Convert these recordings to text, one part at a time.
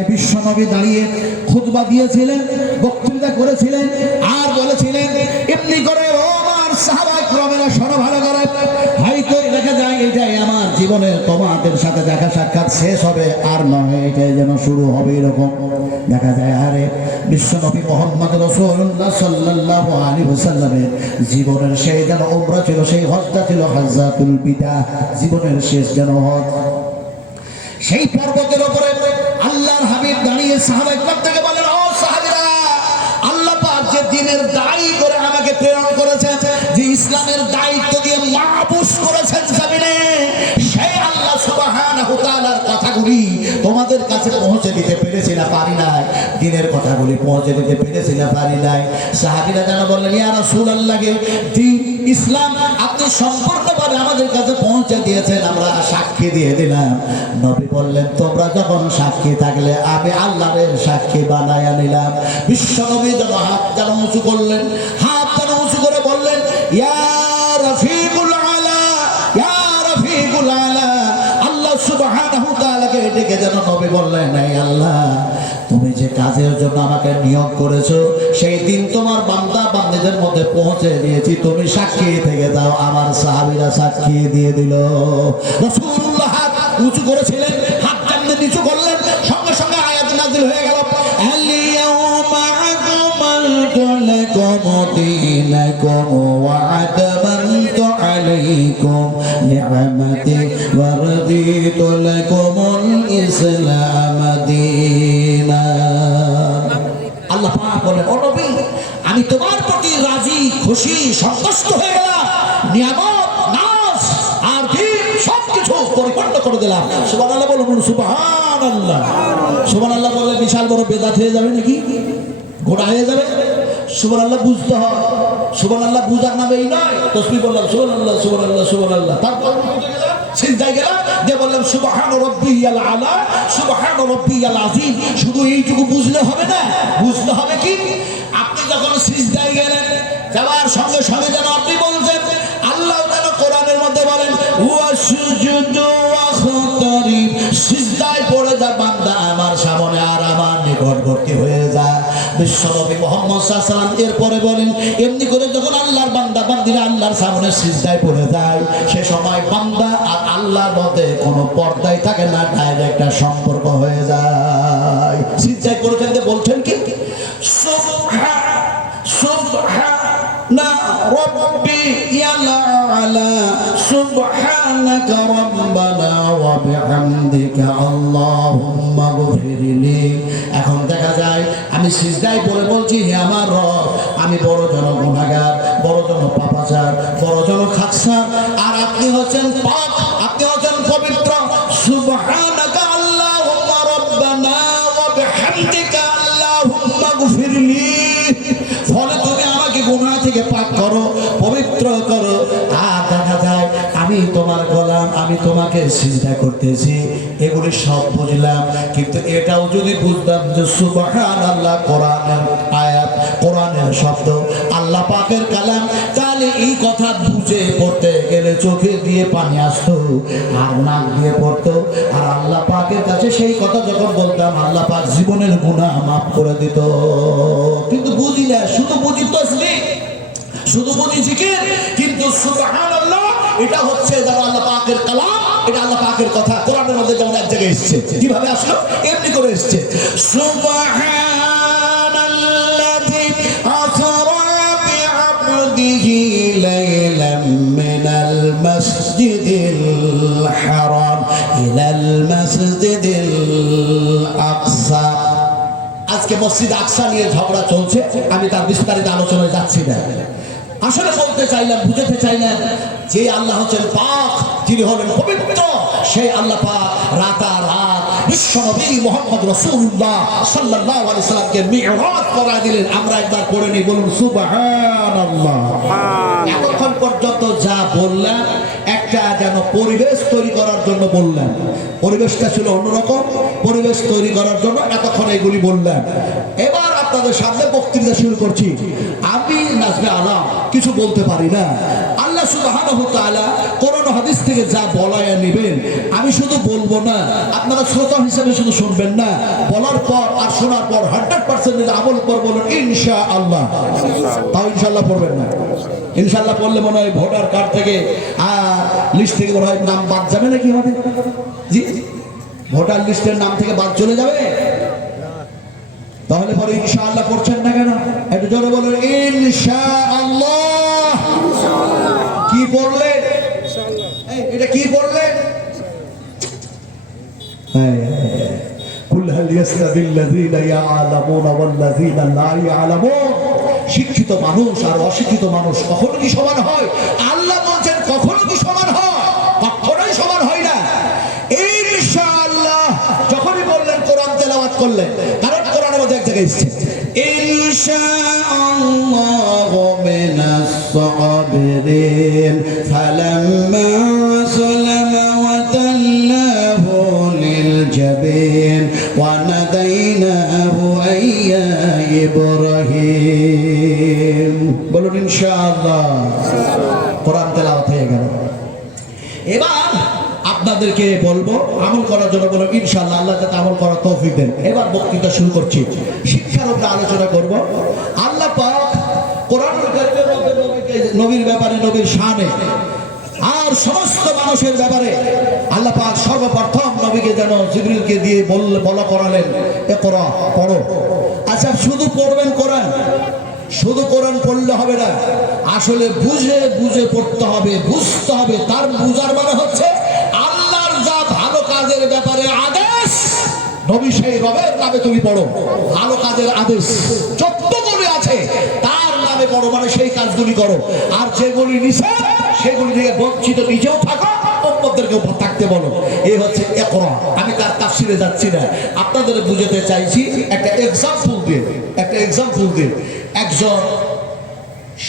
জায়গায় বিশ্বনবী দাঁড়িয়ে খুতবা দিয়েছিলেন, বক্তৃতা করেছিলেন, আর বলেছিলেন এমনি করে ও আমার সাহাবায়ে কেরামেরা শোনো ভালো করে, হয়তো দেখা যায় এটাই আমার জীবনের তোমাদের সাথে দেখা সাক্ষাৎ শেষ হবে, আর নয় এটাই যেন শুরু হবে। এরকম দেখা যায় আরে বিশ্বনবী মুহাম্মদ রাসূলুল্লাহ সাল্লাল্লাহু আলাইহি ওয়াসাল্লামের জীবনের শেষ যেন উমরা ছিল, সেই হজটা ছিল হজ্জাতুল বিদা, জীবনের শেষ যেন হজ। সেই পর্বতের উপরে আল্লাহর হাবিব দাঁড়িয়ে সাহাবায়ে কেরাম থেকে বলেন, ও সাহাবীরা, আল্লাহ পাক যে দ্বীনের দায়ী করে আমাকে প্রেরণ করেছেন, যে ইসলামের দায়িত্ব দিয়ে মাহবুস করেছেন জমিনে, সেই আল্লাহ সুবহানাহু ওয়া তাআলার কথাগুলি তোমাদের কাছে পৌঁছে দিতে পেরেছি না পারি নাই, দ্বীনের কথাগুলি পৌঁছে দিতে পেরেছি না পারি নাই। সাহাবীরা যেন বললেন, ইয়া রাসূলুল্লাহ, দ্বীন ইসলাম আপনি সম্পূর্ণভাবে আমাদের কাছে পৌঁছে দিয়েছেন, আমরা সাক্ষী দিয়ে দিলাম। নবী বললেন, তোমরা যখন সাক্ষী থাকলে আমি আল্লাহর সাক্ষী বানায়া নিলাম। বিশ্বনবী যখন হাত যেন উঁচু করলেন, হাত যেন উঁচু করে বললেন, ইয়া রফিকুল আলা, ইয়া রফিকুল আলা। আল্লাহ সুবহানাহু ওয়া তাআলাকে ডেকে যেন নবী বললেন, এই আল্লাহ, তুমি যে কাজের জন্য আমাকে নিয়োগ করেছো, সেই দিন তোমার বান্দা বান্দীদের মধ্যে পৌঁছে দিয়েছি, তুমি সাক্ষী থেকে দাও। আমার সাহাবীরা সাক্ষী দিয়ে দিল। রাসূলুল্লাহ হাত উঁচু করেছিলেন, হাত টানতে নিচু করলেন, সঙ্গে সঙ্গে আয়াত নাযিল হয়ে গেল, আল-ইয়াওমা আকমালতু লাকুম দীনাকুম ওয়া আতমামতু আলাইকুম নি'মাতি ওয়া রাদিতু লাকুমুল ইসলাম দীনা। আল্লাহ পাক বলেন, ও নবী, আমি তোমার প্রতি রাজি, খুশি, সন্তুষ্ট হয়ে গেলাম, নিয়ামত, নাজ আর দিন সবকিছু পরিপূর্ণ করে দিলাম। সুবহানাল্লাহ বলুন, সুবহানাল্লাহ। সুবহানাল্লাহ বললে বিশাল বড় বেদাত হয়ে যাবে নাকি? গোটা হয়ে যাবে? সুবহানাল্লাহ বুঝতে হয়। সুবহানাল্লাহ বুঝার নামে এই নয়, তাসবিহ বললাম সুবহানাল্লাহ সুবহানাল্লাহ সুবহানাল্লাহ, তারপর সিজদায় গেলাম, যে বললাম সুবহান রাব্বিয়াল আলা সুবহান রাব্বিয়াল আযীম। শুধু এইটুকু বুঝলে হবে না, বুঝতে হবে কি, আপনি যখন সিজদায় গেলেন, যাওয়ার সঙ্গে সঙ্গে যেন আপনি বলছেন, আল্লাহ যেন কোরআনের মধ্যে বলেন, ওয়াসজুদু ওয়াখতারিব, সিজদায় পড়ে যা বান্দা আমার সামনে আর আমার নিকটবর্তী হয়ে যায়। বিশ্বনবী মুহাম্মদ সাল্লাল্লাহু আলাইহি ওয়াসাল্লাম এরপরে বলেন, এমনি করে যখন আল্লাহর বান্দা বান্দীরা আল্লাহর সামনে সিজদায় পড়ে যায়, সে সময় বান্দা আর আল্লাহর মধ্যে কোনো পর্দাই থাকে না, ডাইরেক্ট একটা সম্পর্ক হয়ে যায়। সিজদায় করেছেন যে বলছেন কি, সুবহানা রাব্বিয়াল আলা সুবহানাকা রাব্বানা ওয়া বিহামদিকা আল্লাহুম্মা গফিরলি। এখন দেখা যায় আমি সিজদায় পড়ে বলছি, হে আমার রব, আমি বড় জন গুনাহগার, বড় জন পাপাচার, বড় জন খাকসার, আর আপনি হচ্ছেন পাক, আপনি হচ্ছেন পবিত্র। সুবহানাকা আল্লাহুম্মা রাব্বানা ওয়া বিহামদিকা আল্লাহুম্মা গফিরলি। ফলে তুমি আমাকে গুনাহ থেকে পাক করো, পবিত্র করো। আর দেখা যায় আমি তোমার গোলাম, আমি তোমাকে সিজদা করতেছি, এগুলি সব বুঝলাম, কিন্তু এটাও যদি বুঝতাম যে সুবহানাল্লাহ কোরআনের আয়াত, কোরআনের শব্দ, আল্লাহ পাকের কালাম, তাহলে এই কথা বুঝে পড়তে গেলে চোখে দিয়ে পানি আসতো আর নাক দিয়ে পড়তো, আর আল্লাহ পাকের কাছে সেই কথা যখন বলতাম, আল্লাহ পাক জীবনের গুনাহ মাফ করে দিত। কিন্তু বুঝি না, শুধু বুঝি তাসবিহ, শুধু বুঝি জিকির, কিন্তু সুবহানাল্লাহ এটা হচ্ছে যেন আল্লাহ পাকের কালাম, এটা আল্লাহ পাকের কথা। কোরআনের মধ্যে যেমন এক জায়গায় এসেছে, কিভাবে আসলো, এমনি করে এসেছে, সুবহানাল্লাযী আসরা বিআবদিহি লাইলাম মিনাল মাসজিদিল হারাম ইলাল মাসজিদিল আকসা। আজকে মসজিদ আকসা নিয়ে ঝগড়া চলছে, আমি তার বিস্তারিত আলোচনায় যাচ্ছি না। আসলে বলতে চাইলাম, বুঝাতে চাইলাম যে আল্লাহ হচ্ছেন পাক, যিনি হলেন পবিত্র, সেই আল্লাহ পাক রাতারাত বিশ্বনবী মুহাম্মদ রাসূলুল্লাহ সাল্লাল্লাহু আলাইহি সাল্লামকে মিরাজ করায় দিলেন। আমরা একবার পড়ে নিই, বলুন সুবহানাল্লাহ। এতক্ষণ পর্যন্ত যা বললাম, একটা যেন পরিবেশ তৈরি করার জন্য বললাম, পরিবেশটা ছিল অন্যরকম, পরিবেশ তৈরি করার জন্য এতক্ষণ এগুলি বললাম। এবার আপনাদের সামনে বক্তৃতা শুরু করছি। আমি নাজমে আলম কিছু বলতে পারি না, আল্লাহ সুবহানাহু ওয়া তাআলা কোরআন হাদিস থেকে যা বলায়া নেবেন, আমি শুধু বলবো না, আপনারা শ্রোতা হিসেবে শুধু শুনবেন না, বলার পর আর শোনার পর 100% আমল পর বলুন ইনশাআল্লাহ। তাও ইনশাআল্লাহ পড়বেন না। ইনশাআল্লাহ পড়লে মনে হয় ভোটার কার্ড থেকে লিস্ট থেকে মনে হয় নাম বাদ যাবে নাকি আমাদের? জি, ভোটার লিস্টের নাম থেকে বাদ চলে যাবে। তাহলে পরে ইনশাআল্লাহ পড়ছেন না কেন? একটু জোরে বলুন ইনশাআল্লাহ। কি পড়লেন? এটা কি পড়লেন? কুল হাল ইয়াস্তাবিল্লাযীনা ইয়ালামুনা ওয়াল্লাযীনা লা ইয়ালামুন। শিক্ষিত মানুষ আর অশিক্ষিত মানুষ কখনো কি সমান হয়? আল্লাহ বলছেন কখনো কি সমান হয়? কখনোই সমান হয় না। ইনশাআল্লাহ যখনই বললেন কোরআন তেলাওয়াত করলেন, কারণ কোরআনের মধ্যে এক জায়গায় এসেছে ইনশাআল্লাহু মিনাস সাবিরিন ফালাম্মা সালামা ওয়া তাল্লাহু লিল জাবিন ওয়া নাদাইনাহু আইয়া ইব্রাহিম। বলুন ইনশাআল্লাহ। কোরআন তেলাওয়াত হয়ে গেল। এবার আপনাদেরকে বলবো আমল করার জন্য, বলুন ইনশাআল্লাহ। আল্লাহ যাতে আমল করার তৌফিক দেন। এবার বক্তৃতা শুরু করছি, শিক্ষার উপরে আলোচনা করব। আল্লাহ পাক কোরআনুল কারীমের মধ্যে নবীর ব্যাপারে, নবীর শানে আর সমস্ত মানুষের ব্যাপারে আল্লাহ পাক সর্বপ্রথম নবীকে যেন জিবরিলকে দিয়ে বলা করালেন, ইকরা, পড়ো। আচ্ছা, শুধু পড়বেন কোরআন? শুধু কোরআন পড়লে হবে না, আসলে বুঝে বুঝে পড়তে হবে, বুঝতে হবে। তার বুঝার মানে হচ্ছে আল্লাহর যা ভালো কাজের ব্যাপারে আদেশ, নবী সেই রবের নামে তুমি পড়ো। ভালো কাজের আদেশ যতগুলি আছে তার নামে পড়ো, মানে সেই কাজগুলি করো। আর যেগুলি নিষেধ সেগুলি থেকে বঞ্চিত নিজেও থাকো, অন্যদেরকেও থাকতে বলো। এই হচ্ছে ইকরা। আমি তার তাফসিরে যাচ্ছি না, আপনাদের বুঝাতে চাইছি একটা এক্সাম্পল দিয়ে। একজন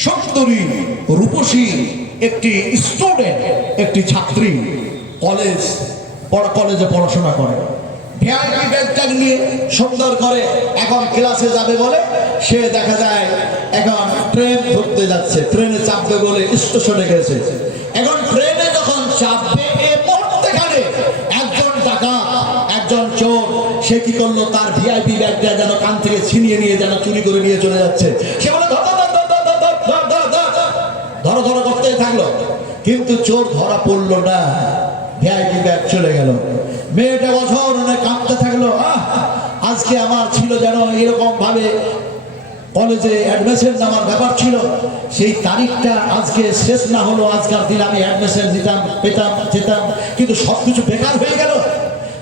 সুন্দরী রূপসী একটি স্টুডেন্ট, একটি ছাত্রী কলেজে পড়াশোনা করে, ভিআইপি ব্যাগটা নিয়ে সুন্দর করে এখন ক্লাসে যাবে বলে সে দেখা যায় এখন ট্রেন ধরতে যাচ্ছে, ট্রেনে চাপবে বলে স্টেশনে গেছে। এখন ট্রেনে যখন চাপবে এই মুহূর্তেখানে একজন ডাকাত, একজন চোর, সে কি করলো, তার ভিআইপি ব্যাগটা যেন কান থেকে ছিনিয়ে নিয়ে যেন চুরি করে নিয়ে চলে যাচ্ছে। সে বলে ধরো ধরো করতেই থাকলো, কিন্তু চোর ধরা পড়লো না, ভিআইপি ব্যাগ চলে গেল। মেয়েটা অঝরনে কাঁদতে থাকলো, আজকে আমার ছিল যেন এরকম ভাবে কলেজে অ্যাডমিশন নেওয়ার ব্যাপার ছিল, সেই তারিখটা আজকে শেষ না হলো, আজকাল দিন আমি অ্যাডমিশন দিতাম, পেতাম, যেতাম, কিন্তু সবকিছু বেকার হয়ে গেল।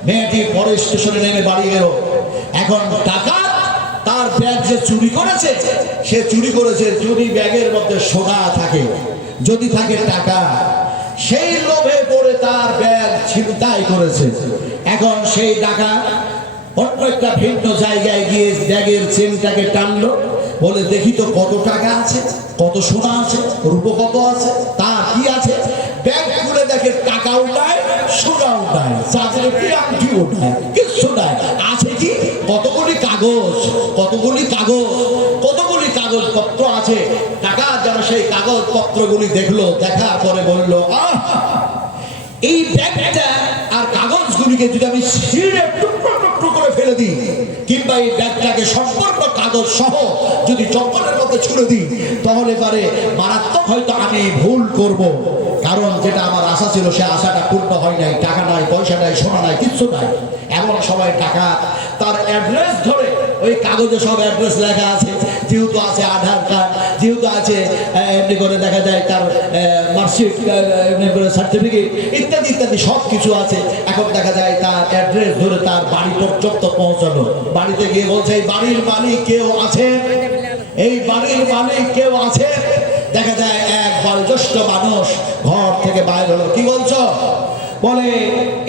মেয়েটি পরে স্টেশনে নেমে বাড়ি গেল। এখন ডাকাত তার ব্যাগ যে চুরি করেছে, সে চুরি করেছে যদি ব্যাগের মধ্যে সোনা থাকে, যদি থাকে টাকা, সেই লোভে পড়ে তার ব্যাগ ছিনতাই করেছে। এখন সেই ডাকাত অন্য একটা ভিন্ন জায়গায় গিয়ে ব্যাগের চেনটাকে টানলো, বলে দেখি তো কত টাকা আছে, কত সোনা আছে, রূপো কত আছে, তার কি আছে। ব্যাগ খুলে দেখে টাকাও নাই, সোনাও নাই, চাঁদের আংটিও নাই, কিছু নাই। আছে কি কতগুলি কাগজপত্র আছে। টাকা যেন সেই কাগজপত্রগুলি দেখলো, দেখার পরে বলল, এই ব্যাগটা আর কাগজগুলিকে যদি আমি ছিঁড়ে টুকরো টুকরো করে ফেলে দিই, কিংবা এই ব্যাগটাকে সম্পূর্ণ কাগজ সহ যদি জঙ্গলের মধ্যে ছুড়ে দিই, তাহলে পারে মারাত্মক হয়তো আমি ভুল করব। কারণ যেটা আমার আশা ছিল সে আশাটা পূর্ণ হয় নাই, টাকা নাই, পয়সা নাই, সোনা নাই, কিচ্ছু নাই। এমন সময় টাকা তার অ্যাড্রেস ধরে, ওই কাগজে সব অ্যাড্রেস লেখা আছে, যেহেতু আছে আধার কার্ড, যেহেতু আছে এমনি করে দেখা যায় তার মার্কশিট, এমনি করে সার্টিফিকেট ইত্যাদি ইত্যাদি সব কিছু আছে। এখন দেখা যায় তার অ্যাড্রেস ধরে তার বাড়ি পর্যন্ত পৌঁছানো। বাড়িতে গিয়ে বলছে, এই বাড়ির মালিক কেউ আছে? এই বাড়ির মালিক কেউ আছে? দেখা যায় এক বয়োজ্যেষ্ঠ মানুষ ঘর থেকে বাইরে হলো। কি বলছো? বলে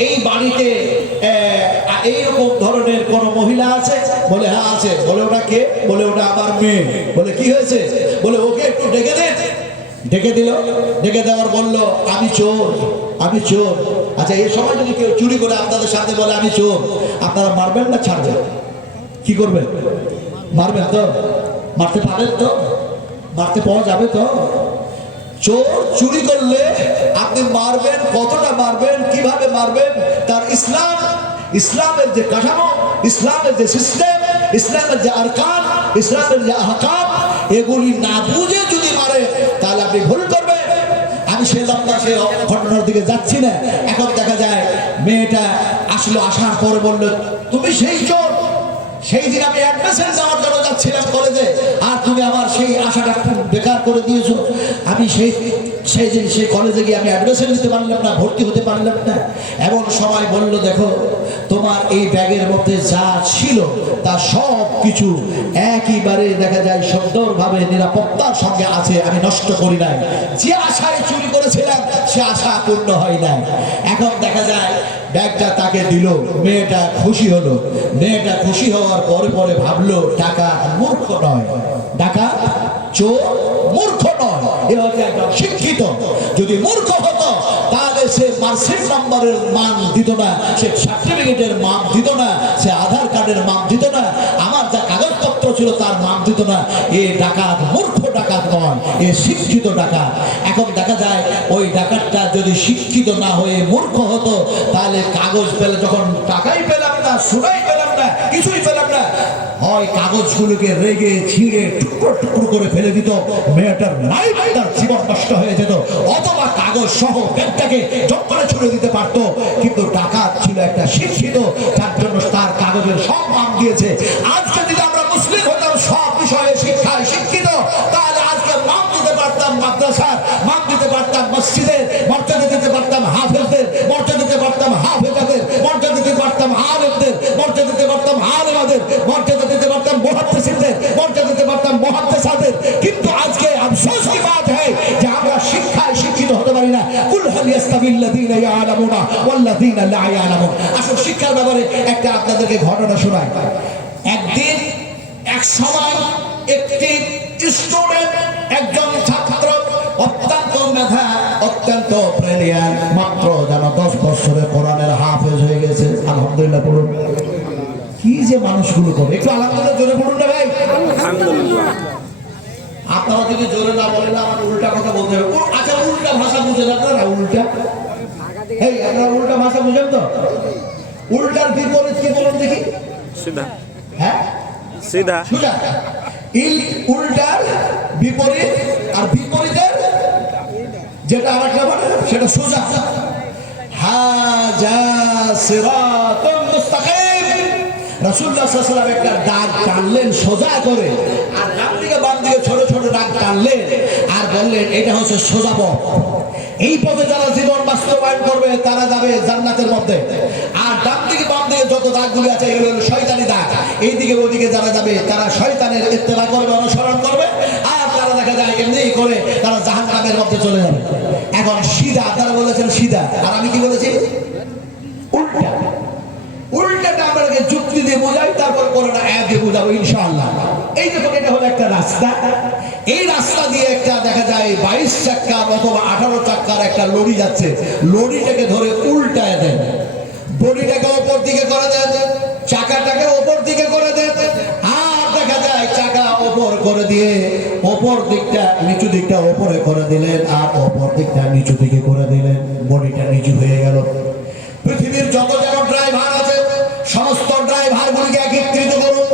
এই বাড়িতে এইরকম ধরনের কোন মহিলা আছে? বলে হ্যাঁ আছে। বলে ওটা কে? বলে ওটা আমার মেয়ে। বলে কি হয়েছে? বলে ওকে একটু ডেকে দেন। ডেকে দিল, ডেকে দেওয়ার বললো, আমি চোর, আমি চোর। আচ্ছা, এই সময় যদি কেউ চুরি করে আপনাদের সাথে বলে আমি চোর, আপনারা মারবেন না ছাড়বেন? কি করবেন? মারবেন তো? মারতে পারেন তো? মারতে পাওয়া যাবে তো? চোর চুরি করলে আপনি মারবেন, কতটা মারবেন, কিভাবে মারবেন, তার ইসলামের যে কাঠামো, ইসলামের যে সিস্টেম, ইসলামের যে আরকান, ইসলামের যে আহকাম, এগুলি না বুঝে যদি মারে তাহলে আপনি ভুল করবেন। আমি সে লম্বা সে ঘটনার দিকে যাচ্ছি না। এখন দেখা যায় মেয়েটা আসলো, আসার পরে বললো তুমি সেই চোর, সেই দিন আমি অ্যাডমিশন যাওয়ার জন্য যাচ্ছিলাম কলেজে, আর তুমি আমার সেই আশাটা বেকার করে দিয়েছো। আমি সেই দিন সেই কলেজে গিয়ে আমি অ্যাডমিশন নিতে পারলাম না, ভর্তি হতে পারলাম না। এমন সময় বলল দেখো তোমার এই ব্যাগের মধ্যে যা ছিল তা সব কিছু একইবারে দেখা যায় সুন্দরভাবে নিরাপত্তার সঙ্গে আছে, আমি নষ্ট করি নাই। যে আশায় চুরি করেছিলাম সে আশা পূর্ণ হয় নাই। এখন দেখা যায় ব্যাগটা তাকে দিল, মেয়েটা খুশি হলো। মেয়েটা খুশি হওয়ার পরে পরে ভাবলো ডাকাত মূর্খ নয়, ডাকাত চোর মূর্খ নয়, এ হচ্ছে একজন শিক্ষিত। যদি মূর্খ হতো তাহলে সে মার্কশিট নম্বরের মান দিত না, সে সার্টিফিকেটের মান দিত না, সে আধার কার্ডের মান দিত না, আমার যা কাগজপত্র ছিল তার মান দিত না। এ ডাকাত মূর্খ ডাকাত নয়, এ শিক্ষিত ডাকাত। এখন দেখা যায় ওই ডাকাতটা যদি শিক্ষিত না হয়ে মূর্খ হতো তাহলে কাগজ পেলে, যখন টাকাই পেলাম না, সোনাই পেলাম না, কিছুই পেলাম না, হয় কাগজগুলোকে রেগে ছিঁড়ে টুকরো টুকরো করে ফেলে দিত, মেয়েটার লাইফ, তার জীবন নষ্ট হয়ে যেত, অথবা কাগজ সহ ব্যাগটাকে জঙ্গলে ছুড়ে দিতে পারতো। কিন্তু ডাকাত ছিল একটা শিক্ষিত, তার জন্য তার কাগজের সব মান দিয়েছে। আজকে যদি আমরা মুসলিম হতাম, সব বিষয়ে শিক্ষায় শিক্ষিত, তাহলে আজকে মান দিতে পারতাম মাদ্রাসার, মান দিতে পারতাম মসজিদের, মর্যাদা দিতে পারতাম হাফেজদের, মর্যাদা দিতে পারতাম হাফেজাদের, মর্যাদা দিতে পারতাম আলেমদের, মর্যাদা দিতে পারতাম আলেমাদের, মর্যাদা দিতে পারতাম মুহাদ্দিসিনদের, মর্যাদা দিতে পারতাম মুহাদ্দিসাদের। কিন্তু আজকে আফসোস কি বাত হয় যে আমরা শিক্ষায় শিক্ষিত হতে পারি না। কুল হাল ইয়াস্তাবিল্লাযীনা ইয়ালামুনা ওয়াল্লাযীনা লা ইয়ালামুন। আসলে শিক্ষার ব্যাপারে একটা আপনাদেরকে ঘটনা শোনাই। একদিন এক সময় একটি স্টুডেন্ট, একজন ছাত্র, অত্যন্ত মেধা, অত্যন্ত ব্রিলিয়ান্ট, মাত্র যেন 10 বছরে কোরআনের হাফেজ হয়ে গেছে। আলহামদুলিল্লাহ পড়ুন। কি যে মানুষগুলো করে, একটু আলহামদুলিল্লাহ জোরে পড়ুন না ভাই। আপনারা যদি জোরে না বলেন আমার উল্টা কথা বলতে হবে। আচ্ছা, উল্টা ভাষা বুঝেন আপনারা? উল্টা, এই আপনারা উল্টা ভাষা বুঝেন তো? উল্টার বিপরীত কি বলুন দেখি? সিধা। হ্যাঁ, সিধা। সোজা। উল্টার বিপরীত, আর বিপরীতের যেটা আরেকটা বলে সেটা সোজা। হাজা সিরাতুল মুস্তাকিম। রাসূলুল্লাহ সাল্লাল্লাহু আলাইহি ওয়াসাল্লাম একটা দাগ টানলেন সোজা করে, আর ডান দিকে বাম দিকে ছোট ছোট দাগ টানলেন, আর বললেন এটা হচ্ছে সোজা পথ। এই পথে যারা জীবন বাস্তবায়ন করবে তারা যাবে জান্নাতের মধ্যে। আর ডান দিকে বাম দিকে যত দাগগুলি আছে এগুলো হলো শয়তানি দাগ। এইদিকে ওদিকে যারা যাবে তারা শয়তানের ইত্তেবা করবে, অনুসরণ করবে, আর তারা দেখা যায় এমনি করে তারা জাহান্নামের মধ্যে চলে যাবে। এখন সিধা, তারা বলেছেন সিধা, আর আমি কি বলেছি? উল্টা। উল্টাটা আমাদেরকে যুক্তি দিয়ে বোঝাই, তারপর কোরআন আয়াত দিয়ে বোঝাবো ইনশাআল্লাহ। এই দেখুন, এটা হলো একটা রাস্তা। এই রাস্তা দিয়ে একটা দেখা যায় 22 চাক্কার অথবা 18 চাক্কার একটা লরি যাচ্ছে। লরিটাকে ধরে উল্টায় দেন, বডিটাকে ওপর দিকে করে দেন, চাকাটাকে ওপর দিকে করে দেন, আর দেখা যায় চাকা ওপর করে দিয়ে ওপর দিকটা নিচু দিকটা ওপরে করে দিলেন, আর ওপর দিকটা নিচু দিকে করে দিলেন, বডিটা নিচু হয়ে গেল। পৃথিবীর যত যেন ড্রাইভার আছে সমস্ত ড্রাইভারগুলিকে একত্রিত করুন,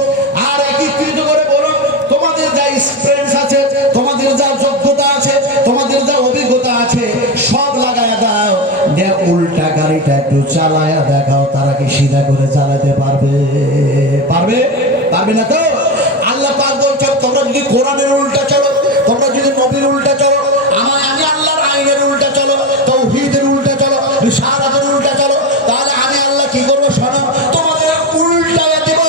আর একত্রিত করে বলুন তোমাদের যা এক্সপেরিয়েন্স আছে, তোমাদের যা যোগ্যতা আছে, তোমাদের যা অভিজ্ঞতা আছে সব লাগায়া দাও, যে উল্টা গাড়িটা একটু চালায়া দেখাও, তারা কি সিধা করে চালাতে পারবে? পারবে? পারবে না তো? আল্লাহ পাক বলছেন তোমরা যদি কোরআনের উল্টা চলো, তোমরা যদি নবীর উল্টা চলো, আমি আল্লাহর আইনের উল্টা চলো, তাওহীদের উল্টা চলো, রিসালাতের উল্টা চলো, তাহলে আমি আল্লাহ কি করবো শোনো, তোমাদের উল্টায় দেব।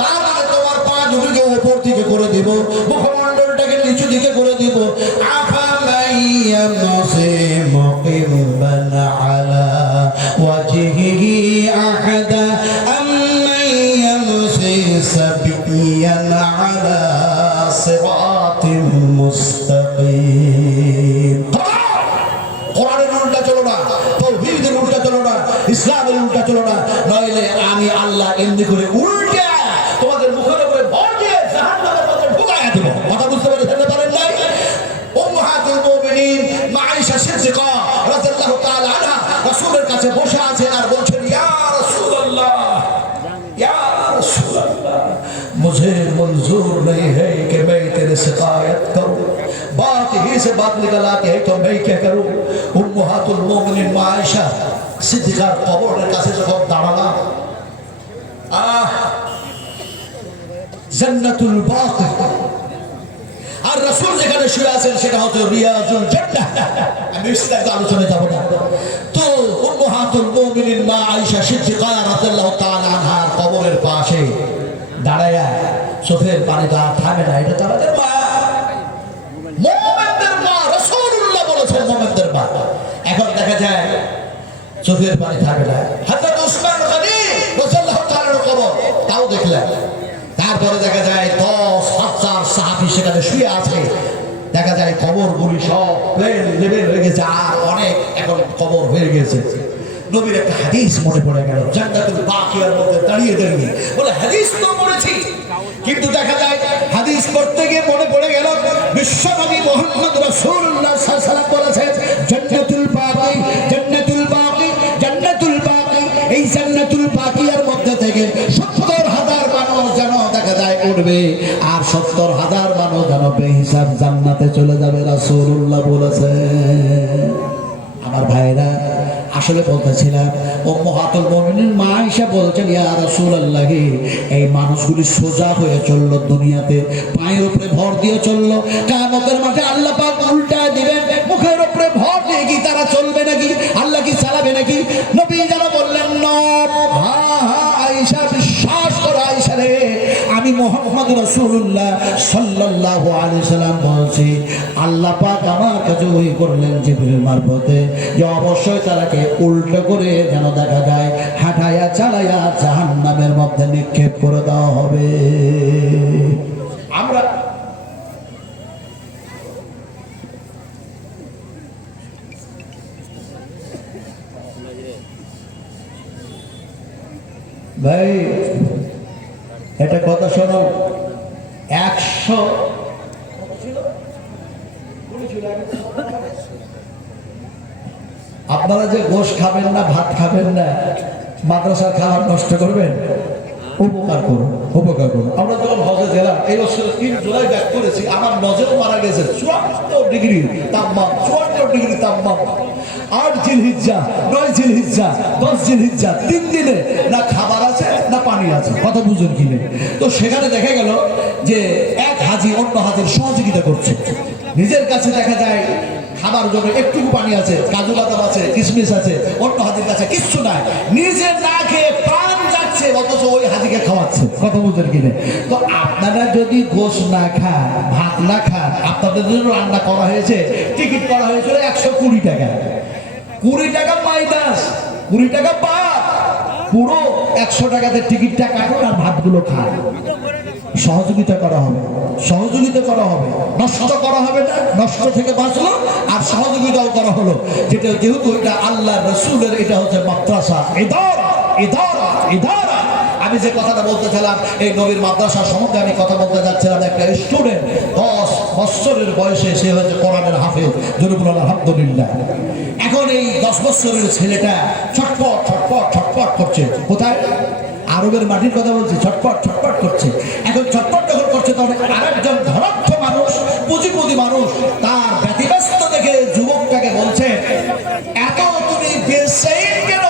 তার মানে তোমার পা দুটিকে উপর দিকে করে দেব, মুখমণ্ডলটাকে নিচু দিকে করে দেব। আফামাইয়ামসি মুকিবান আলা ওয়াজহিহি আহাদা আম্মাইয়ামসি সাবিয়ান আলা সিরাতিম মুস্তাকিম। কোরআনের উল্টা চলো না, তাওহীদের উল্টা চলো না, ইসলামের উল্টা চলো না, নইলে আমি আল্লাহ এমনি করে উল্টা তোমাদের মুখের উপরে ভর দিয়ে জাহান্নামের মধ্যে ঢুকায়া দেব। কথা বুঝতে পেরেছেন? পারেন নাই? উম্মাহাতুল মুমিনিন मुझे मंजूर नहीं है कि मैं तेरे शिकायत करूं, बात ही से बात निकल आती है तो मैं क्या करूं। उम्महातुल मोमिनीन मा आयशा सिद्दीकार কবরের কাছে যখন দাঁড়ালাম, জান্নাতুল বাকি আর রাসূল যেখানে শুয়ে আছেন সেটা হচ্ছে রিয়াজুল জান্নাহ। আমি বিস্তারিত আলোচনায় যাব না। তো উম্মহাতুল মুমিনিন মা আয়েশা সিদ্দিকা রাদিয়াল্লাহু তাআলা আনহার কবরের পাশে দাঁড়ায়া চোখের পানি তো আর থামে না। এটা তাদের মা, মুমিনদের মা, রাসূলুল্লাহ বলেছেন মুমিনদের মা। এখন দেখা যায় চোখের পানি থাকে না। হযরত উসমান গনি রাদিয়াল্লাহু তাআলার কবর, তাও দেখলেন। তারপরে দেখা যায় 10,000 সাহাবী সেখানে শুয়ে আছে। দেখা যায় কবরগুলি সব প্লেন লেভেল হয়ে গেছে, আর অনেক এখন কবর হয়ে গেছে। নবীর একটা হাদিস মনে পড়ে গেল, জান্নাতুল বাকিয়ার মধ্যে দাঁড়িয়ে দাঁড়িয়ে বলে হাদিস তো পড়েছি, কিন্তু দেখা যায় হাদিস পড়তে গিয়ে মনে পড়ে গেল বিশ্বনবী মুহাম্মদ রাসূলুল্লাহ সাল্লাল্লাহু আলাইহি ওয়াসাল্লাম বলেছেন জান্নাতুল বাকি, জান্নাতুল বাকি, জান্নাতুল বাকি। এই জান্নাতুল বাকিয়ার মধ্যে থেকে 70,000 মানুষ যেন দেখা যায় উঠবে, আর 70,000 মানুষ যেন বেহিসাব জান্নাতে চলে যাবে, রাসূলুল্লাহ বলেছেন। আমার ভাইরা, আসলে বলতেছিলাম উম্মহাতুল মুমিনিন মা আয়েশা বলছেন, ইয়া রাসূলুল্লাহ, এই মানুষগুলি সোজা হয়ে চললো দুনিয়াতে, পায়ের উপরে ভর দিয়ে চললো, কিয়ামতের মাঠে আল্লাহ পাক উল্টায় দিবেন। মুখের উপরে ভর দিয়ে কি তারা চলবে নাকি? আল্লাহ কি চালাবে নাকি? নবী যেন বললেন না, হ্যাঁ হ্যাঁ আয়েশা, বিশ্বাস করো আয়েশা রে, আমি মুহাম্মদ রাসূলুল্লাহ সাল্লাল্লাহু আলাইহি সাল্লাম বলছি, আল্লাহ পাক আমার কাছে ওহী করলেন জিবরিল মারফতে যে অবশ্যই তারাকে উল্টো করে যেন দেখা যায় হাঁটায়া চালায়া জাহান্নামের মধ্যে নিক্ষেপ করে দেওয়া হবে। আমরা ভাই এটা কথা শোনো, 100 আপনারা যে গোশ খাবেন না, ভাত খাবেন না, মাদ্রাসার খাবার নষ্ট করবেন, উপকার করুন, উপকার করুন। আমরা যখন হজে গেলাম এই বছর 3 জুলাই ব্যাক করেছি, আমার নজরও মারা গেছে 54 ডিগ্রি তাপমান, 54 ডিগ্রি তাপমান। 8 জিলহিজ্জা, 9 জিলহিজ্জা, 10 জিলহিজ্জা, 3 দিনে না খাবার আছে না পানি আছে, কথা বুঝুন কিনে। তো সেখানে দেখা গেল যে এক হাজি অন্য হাজির সহযোগিতা করছে। নিজের কাছে দেখা যায় খাবার জন্য একটুকু পানি আছে, কাজু বাদাম আছে, কিশমিশ আছে, অন্য হাজির কাছে কিচ্ছু নাই, নিজে না খেয়ে প্রাণ যাচ্ছে, অথচ ওই হাজিকে খাওয়াচ্ছে, কথা বুঝেন কিনে। তো আপনারা যদি গোশ না খান, ভাত না খান, আপনাদের জন্য রান্না করা হয়েছে, টিকিট করা হয়েছিল 120 টাকা, 20 টাকা মাইনাস, 20 টাকা বাদ, পুরো 100 টাকাতে টিকিটটা কাটুন আর ভাতগুলো খান। সহযোগিতা করা হবে, সহযোগিতা করা হবে, নষ্ট করা হবে না, নষ্ট থেকে বাঁচলো আর সহযোগিতাও করা হলো। যেটা যেহেতু এটা আল্লাহ রাসূলের, এটা হচ্ছে মাদ্রাসা, ইদারা, ইদারা, ইদারা। আমি যে কথাটা বলতেছিলাম এই নবীর মাদ্রাসা সম্বন্ধে আমি কথা বলতে যাচ্ছিলাম। একটা স্টুডেন্ট 10 বছরের বয়সে সে হচ্ছে কোরআনের হাফেজ, জরুরুল আলহামদুলিল্লাহ। এখন এই 10 বছরের ছেলেটা ছটপট ছটপট ছটপট করছে। কোথায়? আরবের মাটির কথা বলছি, ছটপট ছটপট করছে। এখন ছটপট যখন করছে তখন আরেকজন ধনাঢ্য মানুষ, পুঁজিপতি মানুষ, তার ব্যতিব্যস্ত দেখে যুবকটাকে বলছে, এত তুমি বেসাইন কেন,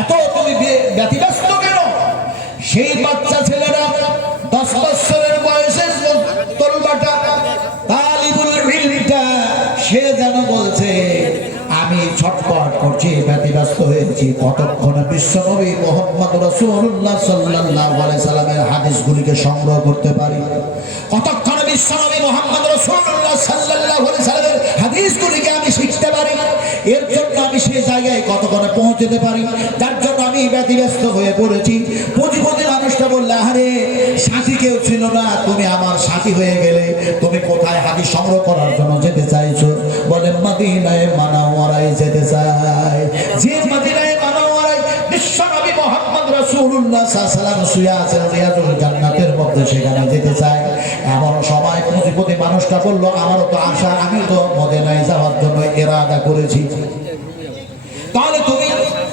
এত তুমি ব্যতিব্যস্ত কেন? সেই বাচ্চা ছেলেরা 10 বছরের বয়সে তলবাটা তালিবুল ইলমটা, সে যেন বলছে আমি ছটপট করছি, ব্যতিব্যস্ত হয়েছি, কতক্ষণে বিশ্বনবী মুহাম্মদ রাসূলুল্লাহ সাল্লাল্লাহু আলাইহি সাল্লামের হাদিসগুলিকে সংগ্রহ করতে পারি, কতক্ষণে বিশ্বনবী মুহাম্মদ রাসূলুল্লাহ সাল্লাল্লাহু আলাইহি সাল্লামের হাদিসগুলিকে আমি শিখতে পারি, এর জন্য আমি সেই জায়গায় কতক্ষণে পৌঁছতে পারি, যার জন্য আমি ব্যতিব্যস্ত হয়ে পড়েছি। পুঁজিপতি মানুষটা বললে, আরে সাথী কেউ ছিল না, তুমি আমার সাথী হয়ে গেলে, তুমি কোথায় হাদিস সংগ্রহ করার জন্য যেতে চাইছো? বলে মদিনায়ে মুনাওয়ারায় যেতে চাই। যে মদিনায়ে মুনাওয়ারায় বিশ্বনবী মুহাম্মদ রাসূলুল্লাহ সাল্লাল্লাহু আলাইহি ওয়াসাল্লাম শুয়ে আছেন রিয়াজুল জান্নাতের মধ্যে, সেখানে যেতে চাই। এমন সময় পুঁজিপতি মানুষটা বলল, আমারও তো আশা, আমি তো মদিনায় যাওয়ার জন্য ইরাদা করেছি। তাহলে তুমি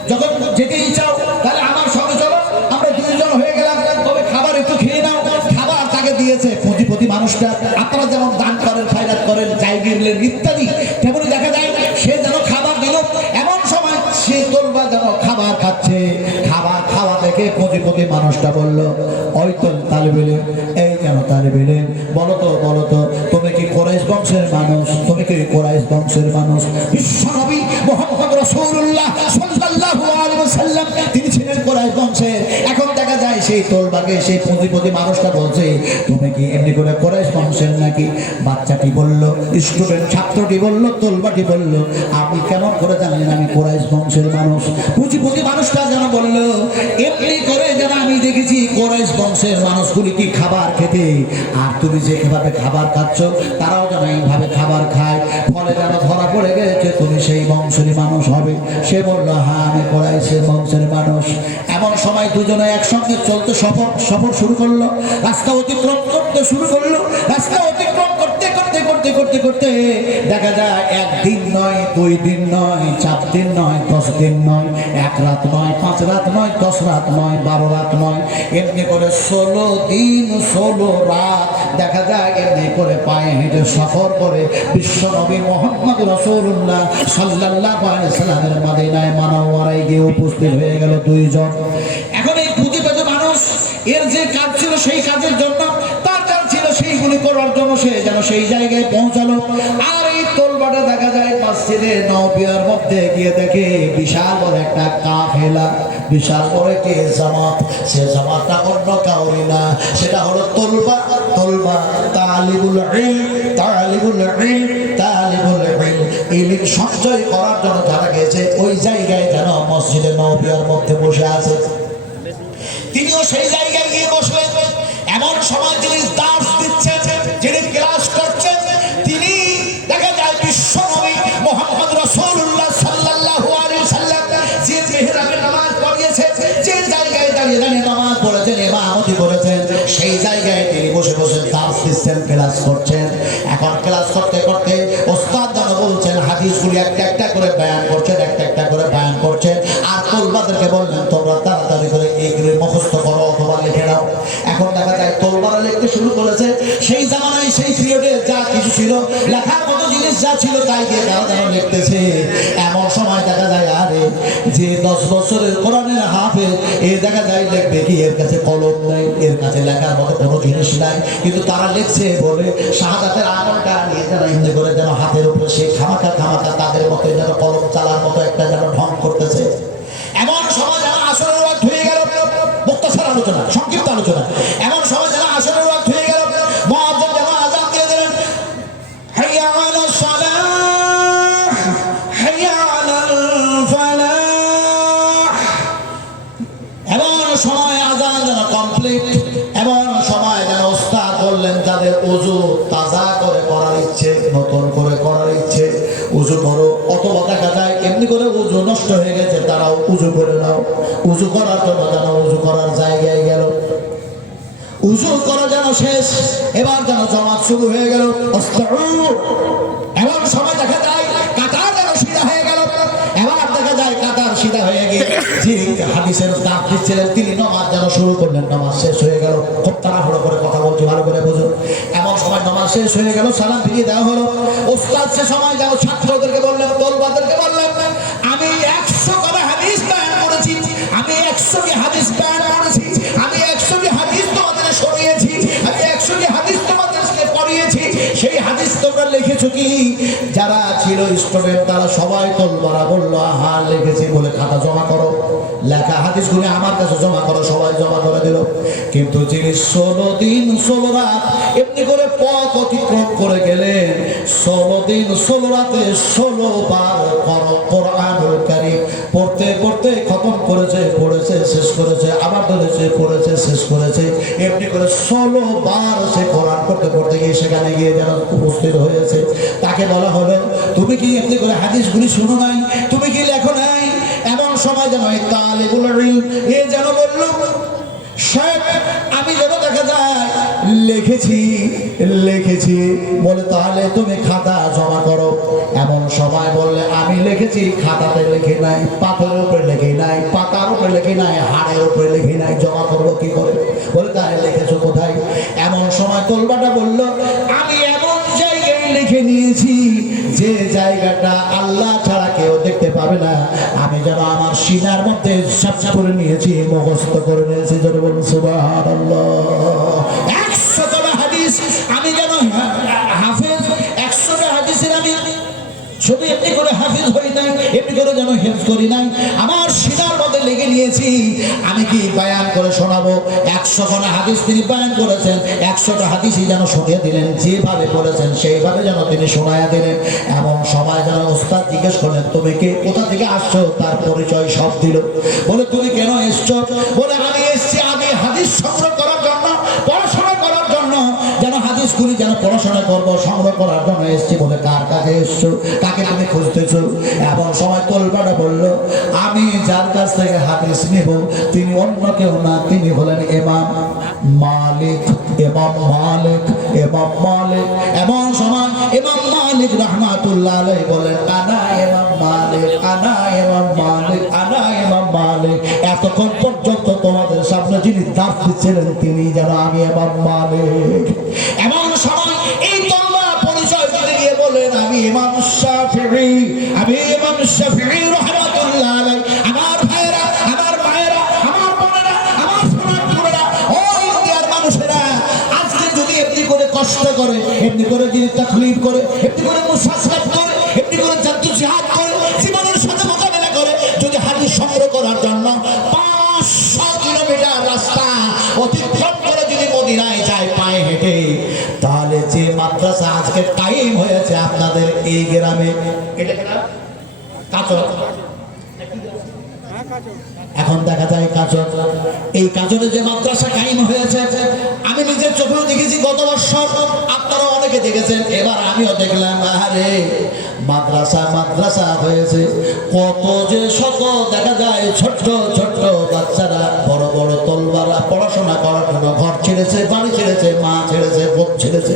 যখন যেতেই চাও তাহলে আমার সঙ্গে চলো, আমরা 2 জন হয়ে গেলাম, তবে খাবার একটু খেয়ে দিয়েছে পুঁজিপতি মানুষটা। আপনারা যেমন দান করেন, খয়রাত করেন, জায়গিরলেন ইত্যাদি, তেমনি দেখা যায় সে যেন খাবার দিল, এমন সময় সে তোলবা যেন খাবার খাচ্ছে। খাবার খাওয়া দেখে পুঁজিপতি মানুষটা বলল, ওই তো তালিবেলে, এই কেন তালিবেলে, বলো তো তুমি কি কুরাইশ বংশের মানুষ? তুমি কি কুরাইশ বংশের মানুষ? বিশ্বনবী মুহাম্মদ রাসূলুল্লাহ সাল্লাল্লাহু আলাইহি ওয়াসাল্লাম তিনি ছিলেন কুরাইশ বংশের। এখন দেখা যায় সেই তোলবাকে সেই পুঁজিপতি মানুষটা বলছে, তুমি কি এমনি করে কুরাইশ বংশের নাকি? বাচ্চাটি বলল, স্টুডেন্ট ছাত্রটি বলল, তোলবাটি বলল, আপনি কেমন করে জানেন আমি কুরাইশ বংশের মানুষ? পুঁজিপতি মানুষটা যেন বলল, এমনি করে যেন আমি দেখেছি কুরাইশ বংশের মানুষগুলি কি খাবার খেতে, আর তুমি যেভাবে খাবার খাচ্ছ তারাও যেন এইভাবে খাবার খায়, ফলে যেন ধরা পড়ে গেছে তুমি সেই বংশেরই মানুষ হবে। সে বলল, হ্যাঁ আমি কুরাইশের বংশের মানুষ। এমন সময় দুজনে একসঙ্গে চলতে সফর শুরু করলো, রাস্তা অতিক্রম করতে শুরু করলো। রাস্তা অতিক্রম করতে করতে করতে করতে করতে দেখা যায় 1 দিন নয়, 2 দিন নয়, 4 দিন নয়, 10 দিন নয়, 1 রাত নয়, 5 রাত নয়, 10 রাত নয়, 12 রাত নয়, এমনি করে 16 দিন 16 রাত দেখা যায় এমনি করে পায়ে হেঁটে সফর করে বিশ্বনবী মুহাম্মদ রাসূলুল্লাহ সাল্লাল্লাহু আলাইহি ওয়াসাল্লামের মদিনায় মুনাওয়ারায় গিয়ে উপস্থিত হয়ে গেল 2 জন। এখন এই পুঁজিপতি মানুষ এর যে কাজ ছিল সেই কাজের জন্য, তার কাজ ছিল সেইগুলি করার জন্য, সে যেন সেই জায়গায় পৌঁছালো। আর এই তোলবাটা দেখা যায় মসজিদে নববির মধ্যে গিয়ে দেখে বিশাল বড় একটা কাফেলা, বিশাল বড় একটি জামাত। সে জামাতটা অন্য কাউরি না, সেটা হলো তোলবা তালিবুল ইলম, তালিবুল ইলম, তালিবুল ইলম। ইলম সঞ্চয় করার জন্য যারা গেছে ওই জায়গায় যেন মসজিদে নববির মধ্যে বসে আছে, তিনিও সেই জায়গায় গিয়ে বসলেন। এমন সময় যিনি দাস দিচ্ছেন, যিনি ক্লাস করছেন, তিনি দেখা যায় বিশ্বনবী মুহাম্মদ রাসূলুল্লাহ সাল্লাল্লাহু আলাইহি ওয়াসাল্লাম যে মিহরাবে নামাজ পড়িয়েছে, যে জায়গায় দাঁড়িয়ে নামাজ পড়েছেন, ইমামতি করেছেন, সেই জায়গায় তিনি বসে বসে দাস দিচ্ছেন, ক্লাস করছেন। এখন ক্লাস করতে করতে ওস্তাদ যেন বলছেন, হাদিসগুলি একটা একটা করে বয়ান করছেন, একটা একটা করে বয়ান করছেন। আর তোলবাদেরকে বললেন, তোমরা তাড়াতাড়ি করে এইগুলি মুখস্থ করো অথবা লিখে নাও। এখন দেখা যায় তোলবারা লিখতে শুরু করেছে। সেই জামানায় সেই পিরিয়ডে যা কিছু ছিল, লেখার মতো জিনিস যা ছিল তাই দিয়ে তারা যেন লিখতেছে। এমন সময় দেখা যায় আরে যে 10 বছরের কোরআনের হাফেজ, এ দেখা যায় লিখবে কি, এর কাছে কলম নাই, এর কাছে লেখার মতো কোনো জিনিস নাই, কিন্তু তারা লিখছে বলে শাহাদাতের আমলটা নিয়ে যারা এমনি করে যেন হাতের উপরে সেই খামাখা তাদের মতো যেন কলম চালার মতো একটা যেন ঢং করতেছে। এমন সময় যেন আসরের ওয়াক্ত হয়ে গেল, মুক্তাসার আলোচনা, সংক্ষিপ্ত আলোচনা। এমন সময় যেন আসরের ওয়াক্ত হয়ে গেল, মুয়াজ্জিন যেন আযান দিয়ে দিলেন, হাইয়া আলাস সালাহ, হাইয়া আলাল ফালাহ। এমন সময় আযান যেন কমপ্লিট। এমন সময় যেন ওস্তাদ বললেন, যাদের ওযু তাজা করে করার ইচ্ছে, নতুন করে করার ইচ্ছে, উজু করো। অথবা দেখা যায় এমনি করে উজু নষ্ট হয়ে গেছে, তারাও উজু করে নাও। উজু করার জন্য যেন উজু করার জায়গায় গেল, উজু করা যেন শেষ, এবার যেন জামাত শুরু হয়ে গেল। এমন সময় দেখা যায় কাতার যেন সিধা হয়ে গেল। এবার দেখা যায় কাতার সিধা হয়ে গিয়ে যিনি হাদিসের দাঁত দিচ্ছিলেন তিনি নামাজ যেন শুরু করলেন। নামাজ শেষ হয়ে গেল, খুব তাড়াহুড়ো করে কথা বলছি, ভালো করে বুঝুন। এমন সময় নামাজ শেষ হয়ে গেল, সালাম ফিরিয়ে দেওয়া হলো। ওস্তাদ সে সময় যেন ছাত্রদেরকে বললেন, তোলবাদেরকে বললেন, আমি 100 করে হাদিস বয়ান করেছি, আমি 100টি হাদিস বয়ান করেছি, আমি 100টি হাদিস তোমাদের শোনিয়েছি, আমি 100টি হাদিস তোমাদেরকে পড়িয়েছি। সেই হাদিস তোমরা লিখেছো কি? যারা ছিল স্টুডেন্ট তারা সবাই তোলবারা বললো, হ্যাঁ লিখেছি বলে খাতা জমা করো, লেখা হাদিসগুলি আমার কাছে জমা করো। সবাই জমা করে দিল। কিন্তু যিনি 16 দিন 16 রাত এমনি করে পথ অতিক্রম করে গেলেন, 16 দিন 16 রাতে 16 বার কোরআনুল কারীম পড়তে পড়তে খতম করেছে, পড়েছে শেষ করেছে, আবার ধরেছে, পড়েছে শেষ করেছে, এমনি করে 16 বার সে কোরআন পড়তে পড়তে গিয়ে সেখানে গিয়ে যেন উপস্থিত হয়েছে। তাকে বলা হলো, তুমি কি এমনি করে হাদিসগুলি শুনো নাই, তুমি কি লেখো নাই? এমন সময় যেন এই তালিবুল ইলম এ যেন বলল, সাহেব আমি যেন দেখা যায় লিখেছি বলে, তাহলে তুমি খাতা জমা করো। এমন সময় বললে, আমি লিখেছি, খাতাতে লিখে নাই, পাথরের উপরে লিখে নাই, পাতার উপরে লিখে নাই, হাড়ের উপরে লিখে নাই, জমা করবো কি করে? বলে তাহলে লিখেছো কোথায়? এমন সময় সময় তলবাটা বলল, আমি এমন জায়গায় লিখে নিয়েছি যে জায়গাটা আল্লাহ ছাড়া কেউ দেখতে পাবে না। আমি যেন আমার সিনার মধ্যে সব করে নিয়েছি, মুখস্থ করে নিয়েছি। যেন বলুন সুবহানাল্লাহ। 100টা হাদিস আমি যেন হাফেজ, 100টা হাদিসের আমি শুধু এমনি করে হাফিজ হই নাই, এমনি করে যেন হেফজ করি নাই, আমার সিনার মধ্যে লেগে নিয়েছি। আমি কি বয়ান করে শোনাবো? 100টা হাদিস তিনি বয়ান করেছেন, 100টা হাদিসই যেন শুনিয়ে দিলেন, যেভাবে বলেছেন সেইভাবে যেন তিনি শোনায়া দিলেন। এমন সময় যেন ওস্তাদ জিজ্ঞেস করলেন, তুমি কে, কোথা থেকে আসছো? তার পরিচয় সব দিল। বলে, তুমি কেন এসছো? বলে, আমি এসছি আমি হাদিস সংগ্রহ করার জন্য, পড়াশোনা করার জন্য, যেন হাদিসগুলি যেন পড়াশোনা করবো, সংগ্রহ করার জন্য এসছি। বলে, কার কাছে এসছো, কাকে তুমি খুঁজতেছো? এমন সময় তলবাটা বলল, আমি যার কাছ থেকে হাদিস নিব তিনি অন্য কেউ না, তিনি হলেন ইমাম মালিক। ইমাম মালিক, ইমাম মালিক। এমন সময় ইমাম মালিক রাহমাতুল্লাহ আলাইহি বলেন, আনা ইমাম মালিক, আনা ইমাম মালিক, আনা ইমাম মালিক। এতক্ষণ পর্যন্ত তোমাদের সামনে যিনি দাঁত দিচ্ছিলেন তিনি যেন আমি ইমাম মালিক। এমন সময় এই তলবা পরিচয় দিতে গিয়ে বলেন, আমি ইমাম শাফিঈ, আমি ইমাম শাফিঈ রাহমাতুল্লাহ আলাইহি। আমার ভাইরা, আমার মায়েরা, আমার বোনেরা, আমার সোনারপুরেরা, ও ইন্ডিয়ার মানুষেরা, আজকে যদি এমনি করে কষ্ট করে, এমনি করে যদি তাকলিফ করে, এমনি করে মুসাফাত করে, এমনি করে জাদ্দুজিহাদ করে, জীবনের সাথে মোকাবেলা করে, যদি হাদিস সংগ্রহ করার জন্য 500 কিলোমিটার রাস্তা অতিক্রম করে যদি মদিনায় যায় পায়ে হেঁটে, তাহলে যে মাদ্রাসা আজকে কায়েম হয়েছে আপনাদের এই গ্রামে, এটা কাচর, এখন দেখা যায় কাচর, এই কাচরে যে মাদ্রাসা কায়েম হয়েছে, আমি নিজের চোখেও দেখেছি গত বছর, আপনারা অনেকে দেখেছেন, এবার আমিও দেখলাম। আরে মাদ্রাসা মাদ্রাসা হয়েছে, কত যে শত দেখা যায় ছোট্ট ছোট্ট বাচ্চারা, বড় বড় তলবারা পড়াশোনা করার জন্য ঘর ছেড়েছে, বাড়ি ছেড়েছে, মা ছেড়েছে, বোন ছেড়েছে,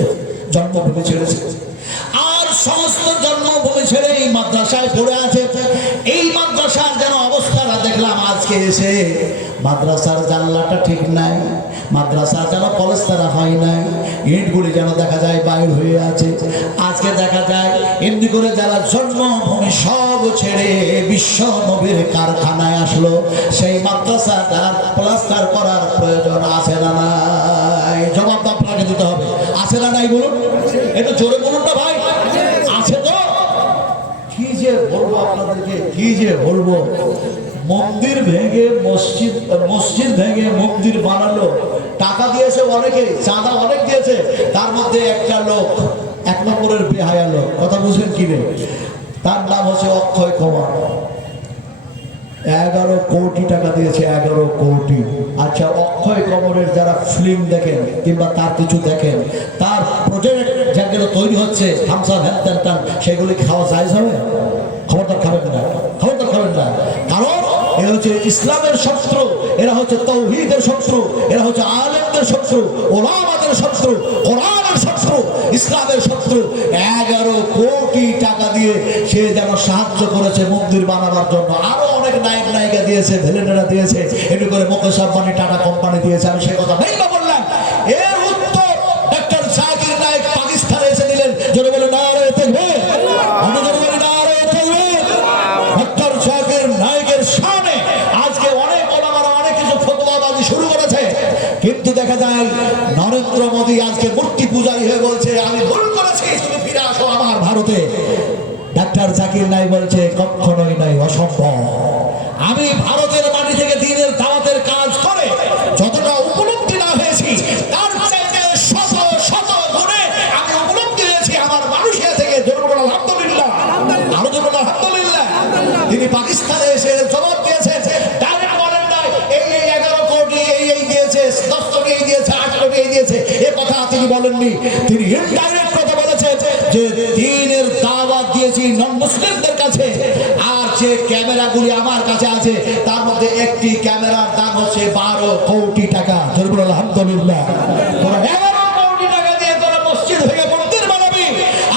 জন্মভূমি ছেড়েছে, আর সমস্ত জন্মভূমি ছেড়ে এই মাদ্রাসায় পড়ে আছে। এই মাদ্রাসার যেন অবস্থাটা দেখলাম আজকে এসে, মাদ্রাসার জানলাটা ঠিক নাই, মাদ্রাসা যেন পলেস্তারা হয় নাই, ইটগুলি যেন দেখা যায় বাইর হয়ে আছে। আজকে দেখা যায় এমনি করে যারা জন্মভূমি সব ছেড়ে বিশ্ব নবীর কারখানায় আসলো, সেই মাদ্রাসা তার প্লাস্টার করার প্রয়োজন আছে না নাই? জবাব আপনাকে দিতে হবে, আছে না নাই বলুন, একটু জোরে বলুন না ভাই, আছে তো? কি যে বলবো আপনাদেরকে, কি যে বলবো। মন্দির ভেঙে মসজিদ, মসজিদ ভেঙে মন্দির বানালো, টাকা দিয়েছে অনেকে, চাঁদা অনেক দিয়েছে, তার মধ্যে একটা লোক, 1 নম্বরের বেহায়া লোক, কথা বুঝেন কি রে, তার নাম হচ্ছে অক্ষয় কুমার। 11 কোটি টাকা দিয়েছে, 11 কোটি। আচ্ছা, অক্ষয় কুমারের যারা ফিল্ম দেখেন কিংবা তার কিছু দেখেন, তার প্রজেক্ট যেগুলো তৈরি হচ্ছে হামসা ভ্যান টান, সেগুলি খাওয়া যায় যাবে? খবরদার খাবেন না, খবরদার খাবেন না। কারণ এরা হচ্ছে ইসলামের শত্রু, এরা হচ্ছে তাওহীদের শত্রু, এরা হচ্ছে আলেমদের শত্রু, ওলামাদের শত্রু, কোরআনের শত্রু, ইসলামের শত্রু। 11 কোটি টাকা দিয়ে সে যেন সাহায্য করেছে মন্দির বানাবার জন্য। আরো অনেক নায়ক নায়িকা দিয়েছে, ভিলেনেরা দিয়েছে, এমনি করে মুকেশ আম্বানি টাটা কোম্পানি দিয়েছে। আমি সে কথা নেই বা বললাম। এর উত্তর ডক্টর জাকির নায়েক পাকিস্তানে এসে দিলেন। যদি বলে নারে তাকবীর, আমি যদি বলি নারে তাকবীর, ডক্টর জাকির নায়েকের সামনে আজকে অনেক ওলামারা অনেক কিছু ফতোয়াবাজি শুরু করেছে, কিন্তু দেখা যায় নরেন্দ্র মোদী আজকে মূর্তি পূজারী হয়ে বলছে আমি ভুল করেছি, তুমি ফিরে আসো আমার ভারতে। ডাক্তার জাকির নায়েক বলছে কখনোই নাই, অসম্ভব। আমি ভারতের মাটি থেকে দ্বীনের দাওয়াতের কাজ করে যতটা উপলব্ধি না হয়েছি, তার চাইতে শত শত গুণে আমি উপলব্ধি হয়েছি আমার মালয়েশিয়া থেকে। জনগণ আলহামদুলিল্লাহ, আরো জনগণ আলহামদুলিল্লাহ। তিনি পাকিস্তানে এসে জবাব দিয়েছেন, ডাইরেক্ট বলেন নাই এই 11 কোটি এই দিয়েছে, 10 কোটি এই দিয়েছে, 8 কোটি এই দিয়েছে, এ কথা তিনি বলেননি। তিনি ইনডাইরেক্ট কথা বলেছেন যে দ্বীনের দাওয়াত দিয়েছি নন মুসলিমদের কাছে, আর যে ক্যামেরাগুলি আমার কাছে আছে তার মধ্যে একটি ক্যামেরার দাম হচ্ছে 12 কোটি টাকা। জনগণ আলহামদুলিল্লাহ। 11 কোটি টাকা দিয়ে তোরা মসজিদ ভেঙে মন্দির বানাবি,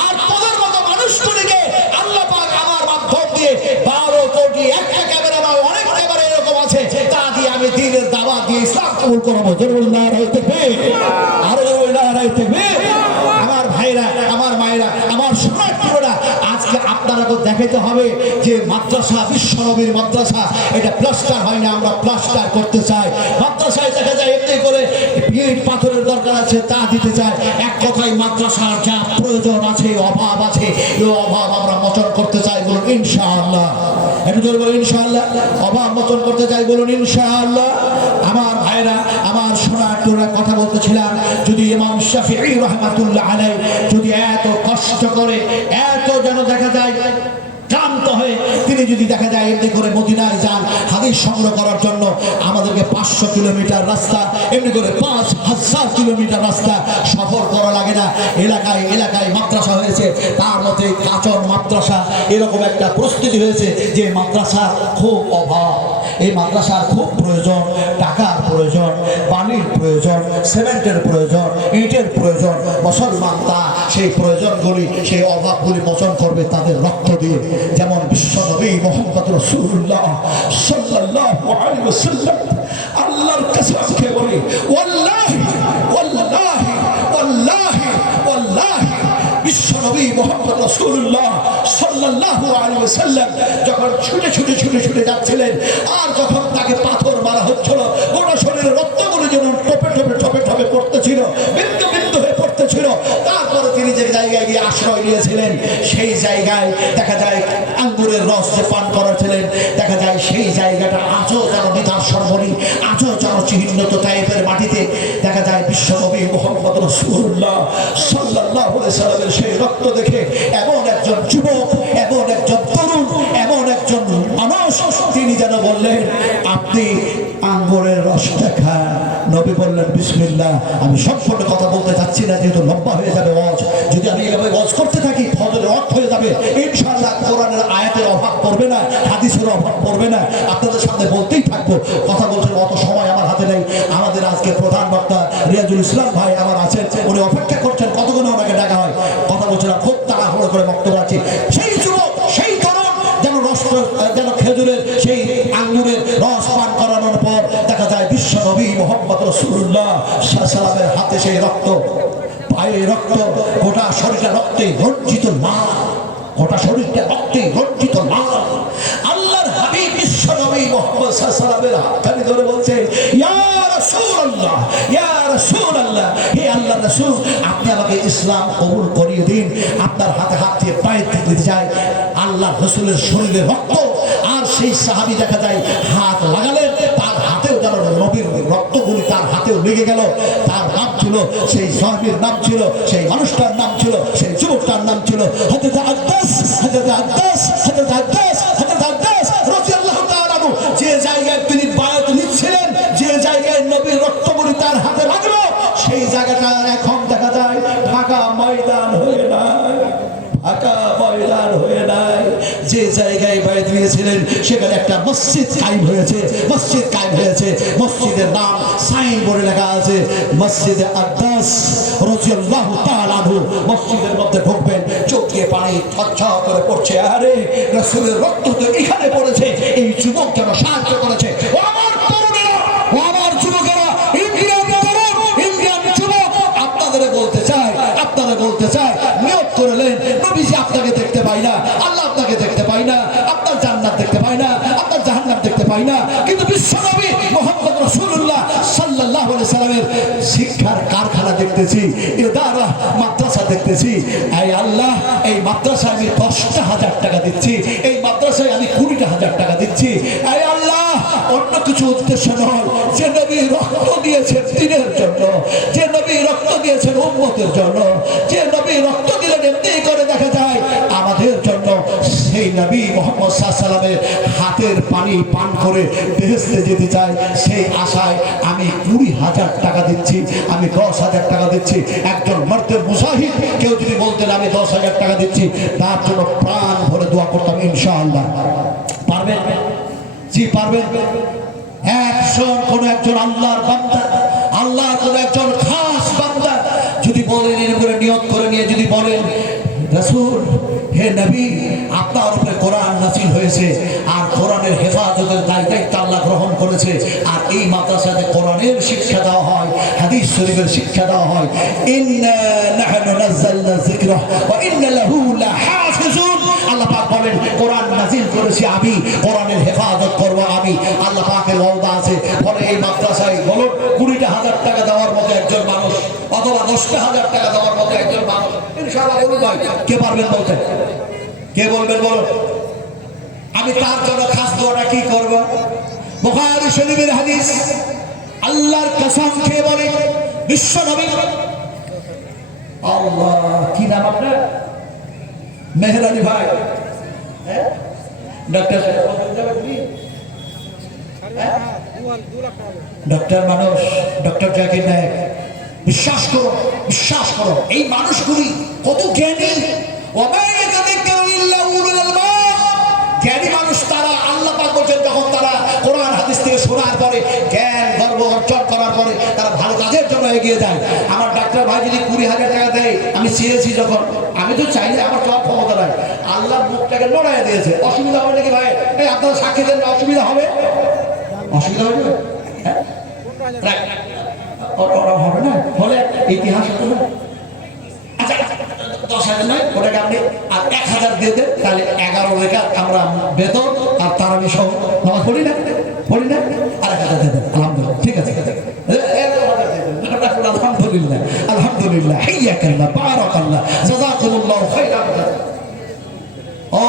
আর তোদের মতো মানুষগুলিকে আল্লাহ পাক আমার মাধ্যম দিয়ে 12 কোটি, একটা ক্যামেরা নয় অনেক ক্যামেরা এরকম আছে, তা দিয়ে আমি দ্বীনের দাওয়াত দিয়ে ইসলাম কবুল করবো। জনগণ নারে তাকবীর, আরো জনগণ নারে নারায়ে তাকবীর। আমার ভাইরা, আমার মায়েরা, আমার সোনারা, আজকে আপনারাকে দেখাতে হবে যে মাদ্রাসা বিশ্বনবীর মাদ্রাসা, এটা প্লাস্টার হয় না, আমরা প্লাস্টার করতে চাই। মাদ্রাসায় দেখা যায় এমনি করে ইট পাথরের দরকার আছে তা দিতে চায়। এক কথায় মাদ্রাসার যা প্রয়োজন আছে, অভাব আছে, এই অভাব আমরা মোচন করতে চাই, বলুন ইনশাআল্লাহ। একটু জোরে বলুন ইনশাআল্লাহ। অভাব মোচন করতে চাই, বলুন ইনশাআল্লাহ। আমার ভাইরা, আমার সোনারা, কথা বলতেছিলাম, যদি ইমাম শাফিঈ রাহমাতুল্লাহ আলাইহি যদি এত কষ্ট করে, এত যেন দেখা যায় ক্লান্ত হয়ে তিনি যদি দেখা যায় এমনি করে মদিনায় যান হাদিস সংগ্রহ করার জন্য, আমাদেরকে 500 কিলোমিটার রাস্তা, এমনি করে 5000 কিলোমিটার রাস্তা সফর করা লাগে না। এলাকায় এলাকায় মাদ্রাসা হয়েছে, তার মধ্যে কাচন মাদ্রাসা, এরকম একটা প্রস্তুতি হয়েছে যে মাদ্রাসার খুব অভাব, এই মাদ্রাসার খুব প্রয়োজন, টাকার প্রয়োজন, পানির প্রয়োজন, সিমেন্টের প্রয়োজন, ইটের প্রয়োজন। মুসলমান তা সেই প্রয়োজনগুলি, সেই অভাবগুলি মোচন করবে তাদের রক্ত দিয়ে। যেমন বিশ্বনবী মুহাম্মদ রাসূলুল্লাহ সাল্লাল্লাহু আলাইহি ওয়াসাল্লাম আল্লাহর কসম খেয়ে বলে, ওয়াল্লাহি ওয়াল্লাহি ওয়াল্লাহি ওয়াল্লাহি, বিশ্বনবী মুহাম্মদ রাসূলুল্লাহ সাল্লাল্লাহু আলাইহি ওয়াসাল্লাম যখন ছুটে ছুটে ছুটে ছুটে যাচ্ছিলেন, আর যখন তাকে পাথর মারা হচ্ছিল, গোটা শরীরের রক্তগুলো যেমন টোপে টোপে টোপে টোপে পড়তেছিল, বিন্দু বিন্দু হয়ে পড়তেছিল, তারপরে তিনি যে জায়গায় গিয়ে আশ্রয় নিয়েছিলেন, সেই জায়গায় দেখা যায় আঙ্গুরের রস যে পান করেছিলেন, দেখা যায় সেই জায়গাটা আজও যেন বিধার সর্বনী, আজও যেন চিহ্নিত টাইপের মাটিতে দেখা যায়। বিশ্বনবী মুহাম্মদ রাসূলুল্লাহ সাল্লাল্লাহু আলাইহি ওয়াসাল্লামের সেই রক্ত দেখে এমন একজন যুবক, এমন একজন তরুণ, এমন একজন মানুষ, তিনি যেন বললেন, আপনি আঙ্গুরের রসটা খান। নবী বললেন বিসমিল্লাহ। আমি সম্পূর্ণ কথা বলতে চাচ্ছি না, যেহেতু লম্বা হয়ে যাবে ওয়াজ। যদি আমি এভাবে ওয়াজ করতে থাকি ফজরের অর্থ হয়ে যাবে, ইনশাআল্লাহ কোরআনের আয়াতের অভাব পড়বে না, হাদিসের অভাব পড়বে না। আপনাদের সামনে বলতেই থাকবো, কথা বলছেন, অত সময় আমার হাতে নেই। আমাদের আজকে প্রধান বক্তা রিয়াজুল ইসলাম ভাই আমার আছেন, উনি অপেক্ষা করছেন কতক্ষণ ওনাকে ডাকা হয়। কথা বলছিলাম, খুব তাড়াহুড়ো করে বক্তব্য আছে। সেই যুবক, সেই তরুণ যেন রস, যেন খেজুরের সেই আঙ্গুরের রস পান করানোর পর দেখা যায় বিশ্বনবী মুহাম্মদ রাসূলুল্লাহ সাল্লাল্লাহু আলাইহি ওয়াসাল্লামের হাতে সেই রক্ত, পায়ে রক্ত, গোটা শরীরটা রক্তে রঞ্জিত লাল, গোটা শরীরটা রক্তে রঞ্জিত লাল। আল্লাহর হাবিব বিশ্বনবী মুহাম্মদ সাল্লাল্লাহু আলাইহি ওয়াসাল্লামের হাতখানি ধরে বলছেন, ইয়া রাসূলুল্লাহ, ইয়া রাসূলুল্লাহ, হে আল্লাহর রাসূল, আপনি আমাকে ইসলাম কবুল করিয়ে দিন। আপনার হাতে হাত দিয়ে পায়ে দিতে যায় আল্লাহর রাসূলের শরীরে রক্ত। আর সেই সাহাবী দেখা যায় হাত লাগালেন, তার হাতেও যেন নবীর রক্তগুলি তার হাতেও লেগে গেল। তার নাম ছিল, সেই সাহাবীর নাম ছিল, সেই মানুষটার নাম ছিল, সেই যুবকটার নাম ছিল হযরত আব্বাস, হযরত আব্বাস, হযরত আব্বাস, হযরত আব্বাস রাদিয়াল্লাহু তাআলা আনহু। যে জায়গায় তিনি বায়াত নিচ্ছিলেন, যে জায়গায় নবীর রক্তগুলি তার হাতে লাগলো, সেই জায়গাটা এখন দেখা যায় ঢাকা ময়দান হয়ে নাই, ঢাকা ময়দান হয়ে নাই। যে জায়গায় বায়াত নিয়েছিলেন সেখানে একটা মসজিদ কায়েম হয়েছে, মসজিদ কায়েম হয়েছে। মসজিদের নাম সাইনবোর্ডে লেখা আছে মসজিদে আব্বাস রাদিয়াল্লাহু তাআলা আনহু। মসজিদের মধ্যে ঢুকবেন, চোখ দিয়ে পানি ঝরঝর করে পড়ছে, আরে রাসূলের রক্ত তো এখানে পড়েছে। এই যুবক যেন সাহায্য করেছে। ও আমার তরুণেরা, ও আমার যুবকেরা, ইন্ডিয়ান তরুণ, ইন্ডিয়ান যুবক, আপনাদের বলতে চাই, আপনারা বলতে চাই, নিয়ত করলেন, নবীজি আপনাকে দেখতে পাই না, আল্লাহ আপনাকে দেখতে পাই না, আপনার জান্নাত দেখতে পাই না, আপনার জাহান্নাম দেখতে পাই না, কিন্তু বিশ্বনবী মুহাম্মদ রাসূলুল্লাহ সাল্লাল্লাহু আলাইহি ওয়াসাল্লামের শিক্ষার কারখানা দেখতেছি, ইদারা মাদ্রাসা দেখতেছি। এই আল্লাহ, এই মাদ্রাসায় আমি 10,000 টাকা দিচ্ছি, এই মাদ্রাসায় আমি 20,000 টাকা দিচ্ছি। এই আল্লাহ, অন্য কিছু উদ্দেশ্য নয়, যে নবী রক্ত দিয়েছেন দ্বীনের জন্য, যে নবী রক্ত দিয়েছেন উম্মতের জন্য, যে নবী রক্ত দিলেন এমনি করে দেখা যায় আমাদের জন্য, সেই নবী মুহাম্মদ সাল্লাল্লাহু আলাইহি ওয়াসাল্লামের হাতের পানি পান করে বেহেশতে যেতে চাই। সেই আশায় আমি 20,000 টাকা দিচ্ছি, আমি 10,000 টাকা দিচ্ছি। একজন মর্দে মুজাহিদ কেউ যদি বলতেন আমি 10,000 টাকা দিচ্ছি, তার জন্য প্রাণ ভরে দোয়া করতাম ইনশাআল্লাহ। পারবেন? জি পারবেন। কোন একজন আল্লাহর বান্দা, আল্লাহর কোন একজন খাস বান্দা যদি বলেন, এর উপরে নিয়ত করে নিয়ে যদি বলেন, রাসূল, হে নবী, আপনার উপরে কোরআন নাযিল হয়েছে, আর কোরআনের হেফাজতের দায়িত্ব আল্লাহ গ্রহণ করেছে, আর এই মাদ্রাসাতে কোরআনের শিক্ষা দেওয়া হয়, হাদিস শরীফের শিক্ষা দেওয়া হয়, ইন্না নাহনু নাযালনা যিকরা ওয়া ইন্না লাহু লাহাফিজুন। আল্লাহ পাক বলেন কোরআন নাযিল করেছি আমি, কোরআনের হেফাজত করব আমি। আল্লাহ পাকের ওয়াদা আছে। ফলে এই মাদ্রাসায় বলো 20,000 টাকা দেওয়ার মতো একজন মানুষ অথবা 10,000 টাকা দেওয়ার মতো একজন মানুষ ইনশাআল্লাহ বলুন ভাই, কে পারবেন বলতে? কে বলবেন বলো? আমি তার জন্য খাস দোয়াটা কি করব? বুখারী শরীফের হাদিস, আল্লাহর কসম খেয়ে বলে বিশ্ব নবী আল্লাহ, কি নাম আপনার? মেহের আলী ভাই, ডক্টর ডক্টর মানুষ, ডক্টর জাকির নায়েক। বিশ্বাস করো, বিশ্বাস করো, এই মানুষগুলি কত জ্ঞানী। জ্ঞানী মানুষ তারা। আল্লাহ পাক বলেন তখন তারা কোরআন হাদিস থেকে শোনার পরে, জ্ঞান গর্ব অর্জন করার পরে তারা ভালো কাজের জন্য এগিয়ে যায়। আমার ডাক্তার ভাই যদি 20,000 টাকা দেয়, আমি চেয়েছি যখন, আমি তো চাইলে আমার চাওয়ার ক্ষমতা নাই, আল্লাহ মুখটাকে লড়াইয়া দিয়েছে। অসুবিধা হবে নাকি ভাই? এই আপনারা সাক্ষী দেন, অসুবিধা হবে? অসুবিধা হবে না? হবে না? হলে ইতিহাস হতো না। আচ্ছা 10,000 নয়, ওটাকে আপনি আর 1,000 দিয়ে দেন, তাহলে 11 রেখা আমরা বেতন আর তারাবি সহ নামাজ পড়ি না, পড়ি না, আর 1,000 দিয়ে দেন। আলহামদুলিল্লাহ, ঠিক আছে। আলহামদুলিল্লাহ, আলহামদুলিল্লাহ, হাইয়াকাল্লাহ, বারাকাল্লাহ, জাযাকুমুল্লাহু খাইরান। ও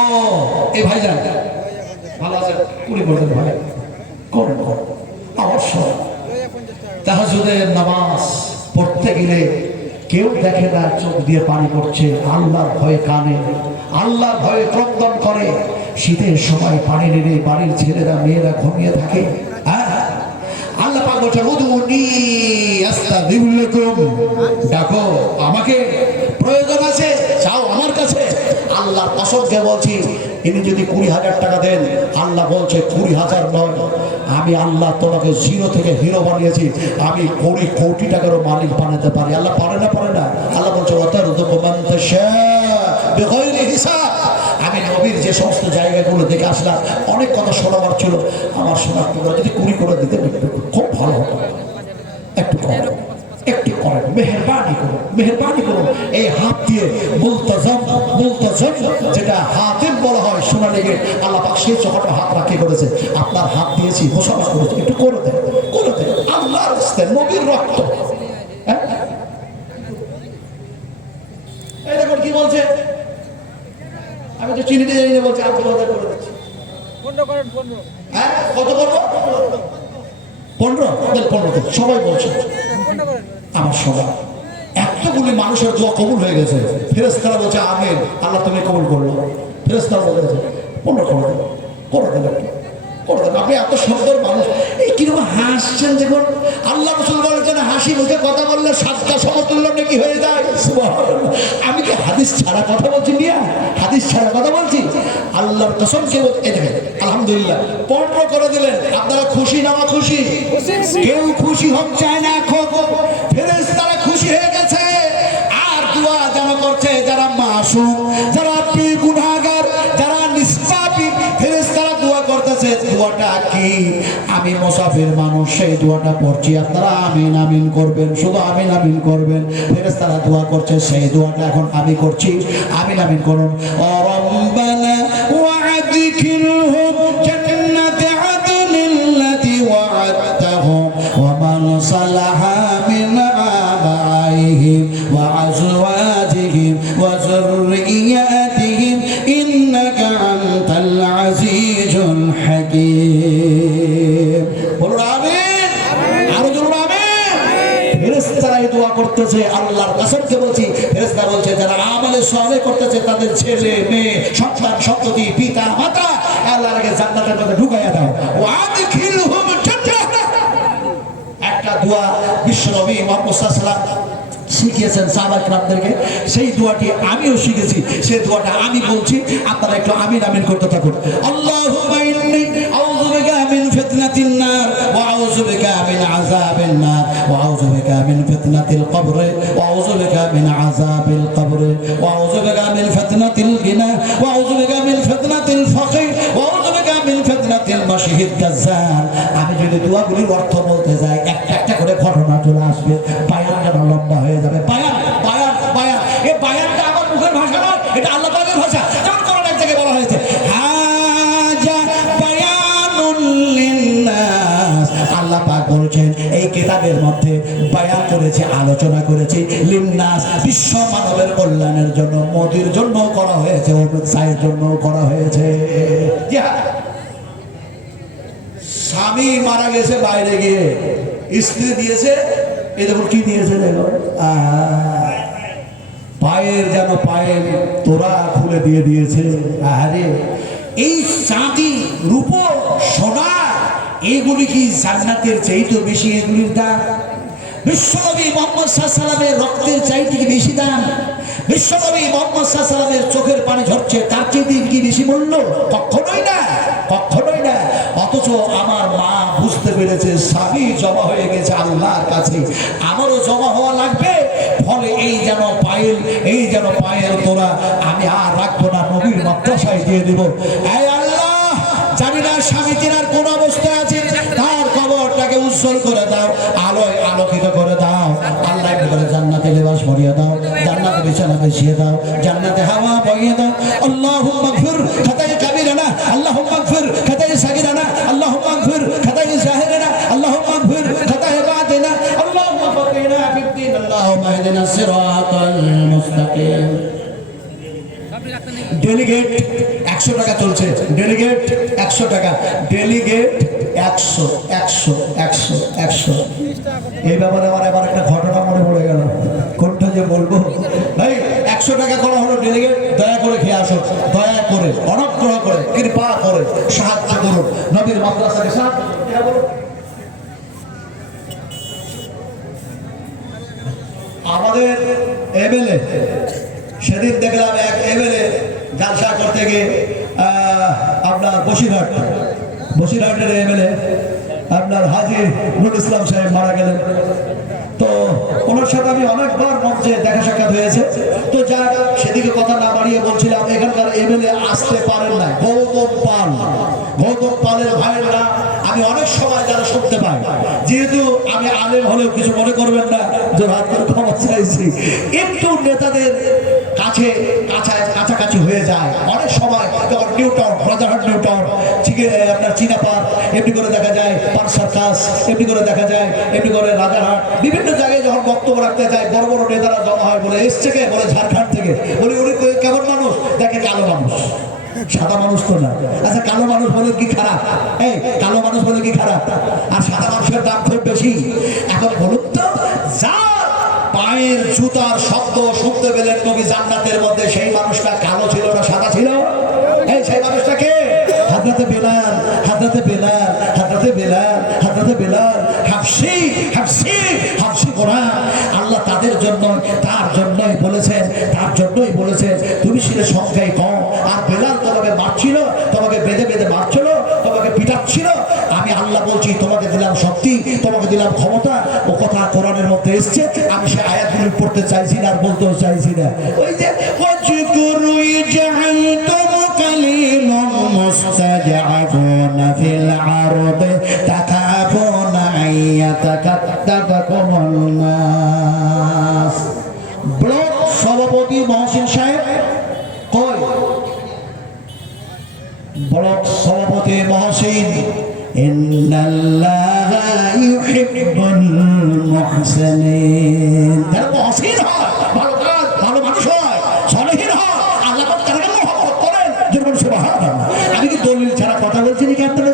এই ভাইজান ভালো আছে? কুড়ি পড়তেন ভাই, করুন করুন অবশ্যই। তাহাজ্জুদের নামাজ পড়তে গেলে কেউ দেখে না, চোখ দিয়ে পানি পড়ছে, আল্লাহর ভয়ে কানে, আল্লাহর ভয়ে ক্রন্দন করে। শীতের সময় পানি নেড়ে বাড়ির ছেলেরা মেয়েরা ঘুমিয়ে থাকে। আল্লাহ পাক বলছেন উদুনি আস্তাগফির লাকুম, ডাকো আমাকে, প্রয়োজন আছে চাও আমার কাছে। আল্লাহর কসমকে বলছি, ইনি যদি 20,000 টাকা দেন, আল্লাহ বলছে 20,000 নয়, আমি আল্লাহ তোমাকে জিরো থেকে হিরো বানিয়েছি, আমি 20 কোটি টাকারও মালিক বানাতে পারি। আল্লাহ পারে না? পারে না? আল্লাহ বলছে ওয়াতারযুকু মান তাশা বিগাইরি হিসাব। আমি নবীর যে সমস্ত জায়গাগুলো দেখে আসলাম, অনেক কথা শোনাবার ছিল, আমার শোনার তোমরা যদি 20 করে দিতে খুব ভালো হতো। একটু করেন, একটু করেন, মেহেরবানি করুন, মেহেরবানি করুন। এই হাত দিয়ে মুলতাজাম, মুলতাজাম যেটা হাতের বলা হয় সোনা লেগে, আল্লাহ পাক সেই চোখটা হাত রাখি করেছে। আপনার হাত দিয়েছি, মুসাফা করেছি, একটু করে দেন, করে দেন। আল্লাহর রাস্তায় নবীর রক্ত। এই দেখুন কি বলছে, আমি তো চিনিতে জানি না, বলছে আপনি কথা করে দিচ্ছি। 15 করেন, 15। হ্যাঁ কত করবো? 15, 15 সবাই বলছে আমার সবাই। এতগুলি মানুষের দোয়া কবুল হয়ে গেছে। ফেরেশতারা বলছে আমিন, আল্লাহ তুমি কবুল করলো। ফেরেশতারা বলেছে 15 করে দেন, করে দেন, একটু করে দেন। আপনি এত সুন্দর মানুষ, এই কিরকম হাসছেন দেখুন। আল্লাহ রাসূল বলেছেন হাসি মুখে কথা বললে 7টা সমতুল্য নাকি হয়ে যায়। সুবহানাল্লাহ। আমি কি হাদিস ছাড়া কথা বলছি মিয়া? হাদিস ছাড়া কথা বলছি? আল্লাহর কসম কে বলছে, এই দেখেন আলহামদুলিল্লাহ 15 করে দিলেন। আপনারা খুশি না খুশি? কেউ খুশি হোক চায় না, ফেরেশতারা খুশি হয়ে গেছে। আর দোয়া যারা করছে, যারা মাসুম, যারা বেগুনাহগার, যারা নিষ্পাপী, ফেরেশতারা দোয়া করতেছে। দোয়াটা কি? আমি মুসাফির মানুষ, সেই দোয়াটা পড়ছি, আপনারা আমিন আমিন করবেন, শুধু আমিন আমিন করবেন। ফেরেশতারা দোয়া করছে, সেই দোয়াটা এখন আমি করছি, আমিন আমিন করুন। ও রব্বানা ওয়া'আদখিলহুম জান্নাতি আদনিল্লাতি ওয়া'আদতাহুম ওয়া মান সালাহা মিন আবাইহিম ওয়া আজওয়াজিহিম ওয়া যুররিয়াতিহিম ইন্নাকা আনতাল আজিজুল হাকীম। বলুন আমিন, আরো জোরে আমিন। ফেরেশতারা দোয়া করতেছে, আল্লাহর কসমকে বলছি। ফেরেশতা বলছে যারা আমলে সালেহ করতেছে, তাদের ছেলে মেয়ে সন্তান সন্ততি পিতা মাতা আল্লাহর আগে জান্নাতের মধ্যে ঢুকাইয়া দাও। ওয়াদখিলহুম জান্নাহ। একটা দোয়া বিশ্বনবী মুহাম্মদ সাল্লাল্লাহু আলাইহি ওয়াসাল্লাম শিখিয়েছেন সাহাবায়ে কেরামদেরকে, সেই দোয়াটি আমিও শিখেছি, সেই দোয়াটা আমি বলছি, আপনারা একটু আমিন আমিন করতে থাকুন। আল্লাহুম্মা ইন্নী আউযু বিকা মিন ফিতনাতিন নার ওয়া আউযু বিকা মিন আযাবিন নার ওয়া আউযু বিকা মিন ফিতনাতিল কবর ওয়া আউযু বিকা মিন আযাবিল কবর ওয়া আউযু বিকা মিন ফিতনাতিল গিনা ওয়া আউযু বিকা মিন ফিতনাতিল ফাকর ওয়া আউযু বিকা মিন ফিতনাতিল মাসিহিদ দাজ্জাল। আমি যদি দোয়াগুলির অর্থ বলতে যাই একটা একটা করে ঘটনা চলে আসবে, বায়ানটা লম্বা হয়ে যাবে। বায়ান বায়ান বায়ান, এই বায়ানটা আমার মুখের ভাষা নয়, এটা আল্লাহ পাকের ভাষা। যেমন কোরআন এক জায়গায় বলা হয়েছে হাজা বায়ানুল লিন্নাস, আল্লাহ পাক বলছেন এই কিতাবের মধ্যে বায়ান করেছে, আলোচনা করেছে লিন্নাস, বিশ্ব মানবের কল্যাণের জন্য, মোদির জন্য করা হয়েছে, অমিত শাহের জন্য করা হয়েছে। স্বামী মারা গেছে বাইরে গিয়ে, স্ত্রী দিয়েছে এই দেখুন কি দিয়েছে, দেখো পায়ের যেন পায়ের তোরা খুলে দিয়ে দিয়েছে। আরে এই চাঁদি রূপো সোনা এগুলি কি জান্নাতের চাইতে বেশি এগুলির দাম? বিশ্বনবী মুহাম্মদ সাল্লাল্লাহু আলাইহি ওয়াসাল্লামের রক্তের চাইতে কি বেশি দাম? বিশ্বনবী মুহাম্মদ সাল্লাল্লাহু আলাইহি ওয়াসাল্লামের চোখের পানি ঝরছে তার চাইতে কি বেশি মূল্য? কখনোই না, কখনোই না। অথচ আমার মা বুঝতে পেরেছে স্বামী জমা হয়ে গেছে আল্লাহর কাছে, আমারও জমা হওয়া লাগবে। ফলে এই যেন পায়েল, এই যেন পায়েল তোরা আমি আর রাখবো না, নবীর মাদ্রাসায় দিয়ে দেব। এই আল্লাহ, জানি না স্বামী তিনার কোন অবস্থায় আছে, তার কবরটাকে উজ্জ্বল করে দাও, আলোয় আলোকিত করে দাও। আল্লাহ করে জান্নাতে লেবাস পরিয়ে দাও, জান্নাতে বিছানা বিছিয়ে দাও, জান্নাতে হাওয়া বইয়ে দাও। আল্লাহুম্মা গফির খাতায়ে কাবীরানা, আল্লাহুম্মা গফির খাতায়ে সাগীরানা, আল্লাহুম্মা গফির খাতায়ে জাহিরানা, আল্লাহুম্মা গফির খাতায়ে বাতিনা, আল্লাহুম্মা ফাকিনা ফিদ্দীন, আল্লাহুম্মা ইহদিনাস সিরাতাল মুস্তাকিম। ডেলিগেট 100 টাকা চলছে, ডেলিগেট 100 টাকা, ডেলিগেট 100 100 100 100। এই ব্যাপারে আমার এবার একটা ঘটনা মনে পড়ে গেল, কোনটা যে বলবো। ভাই 100 টাকা করা হলো ডেলিগেট, দয়া করে খেয়ে আসো, দয়া করে অনুগ্রহ করে কৃপা করে সাহায্য করুন নবীর মাদ্রাসাকে সাহায্য। আমাদের এমএলএ সেদিন দেখলাম এক এমএলএ জালসা করতে গিয়ে আপনার বসিরহাটের এমএলএ আপনার হাজী নুরুল ইসলাম সাহেব মারা গেলেন। তো ওনার সাথে আমি অনেকবার মঞ্চে দেখা সাক্ষাৎ হয়েছে। তো যা সেদিকে কথা না বাড়িয়ে বলছিলাম, এখানকার এমএলএ আসতে পারেন না, গৌতম পালের ভাইয়েরা আমি অনেক সময় যারা শুনতে পাই, যেহেতু আমি আলেম হলেও কিছু মনে করবেন না যে হাত করে ক্ষমা চাইছি, একটু নেতাদের কাছে কাছাকাছি হয়ে যায় অনেক সময়। যখন new town, Rajarhat new town, আপনার চিনাপাড়, এমনি করে দেখা যায় পার্ক সার্কাস, এমনি করে দেখা যায় এমনি করে রাজারহাট, বিভিন্ন জায়গায় যখন বক্তব্য রাখতে যায় বড় বড় নেতারা জমা হয়। বলে এসছে কে? বলে ঝাড়খণ্ড থেকে। বলি উনি কেমন মানুষ? দেখে কালো মানুষ, সাদা মানুষ তো না। আচ্ছা কালো মানুষ বলে কি খারাপ? এই কালো মানুষ বলে কি খারাপ? আর সাদা মানুষের দাম খুব বেশি। এখন বলুন তো, যার পায়ের জুতার শব্দ শুনতে পেলেন নবী জান্নাতের মধ্যে, সেই মানুষটা কালো ছিল না সাদা ছিল? এই সেই মানুষটাকে হযরতে বেলাল, হযরতে বেলাল, হযরতে বেলাল, হযরতে বেলাল হাবশী, হাবশী, হাবশী কোরআন আল্লাহ তাদের জন্য, তার জন্যই বলেছেন, তার জন্যই বলেছেন তুমি ছিলে সংখ্যায় কম। আর বেলাল তোমাকে মারছিল, তোমাকে বেঁধে বেঁধে মারছিল, তোমাকে পিটাচ্ছিল। আমি আল্লাহ বলছি তোমাকে দিলাম শক্তি, তোমাকে দিলাম ক্ষমতা। ও কথা কোরআনের মধ্যে এসছে, আমি সে আয়াতগুলো পড়তে চাইছি না আর বলতেও চাইছি না। ওই যে مستضعفون في الأرض تخافون أن يتكتفكم الناس। ব্লক সভাপতি মহসিন সাহেব কই? ব্লক সভাপতি মহসিন, ইন্নাল্লাহা ইউহিব্বুল মুহসিনিন। তারা মহসিন হয়, ভালো কাজ, ভালো মানুষ হয়, সলিহিন হয়, আল্লাহ পাক তাদেরকে মহব্বত করেন। যেমন সুবহানাল্লাহ। আমি কি দলিল ছাড়া কথা বলছি নাকি আপনারা?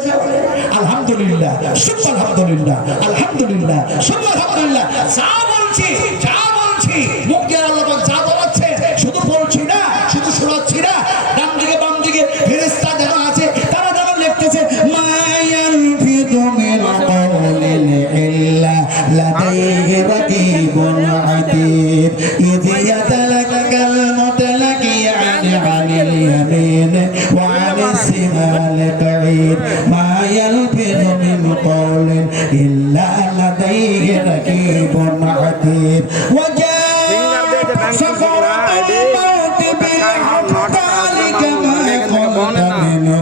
আলহামদুলিল্লাহ, সুবহান আলহামদুলিল্লাহ, আলহামদুলিল্লাহ, সুবহান আলহামদুলিল্লাহ। যা বলছি, যা বলছি মুখ দিয়ে আল্লাহ পাক যা বলাচ্ছে শুধু বলছি না, শুধু শোনাচ্ছি না। ডান দিকে বাম দিকে ফেরেশতা যারা আছে তারা যারা লিখতেছে মায়ালফিযু মিন কাওলিন ইল্লা লাদাইহি রাকীবুন আতীদ ইয ইয়াতালাক্কাল মুতালাকিয়ান আনিল ইয়ামিন ওয়া আনিস শিমাল কাঈদ মা ইয়ালফিযু মিন কাওলিন ইল্লা লাদাইহি রাকীবুন আতীদ ওয়া জাআ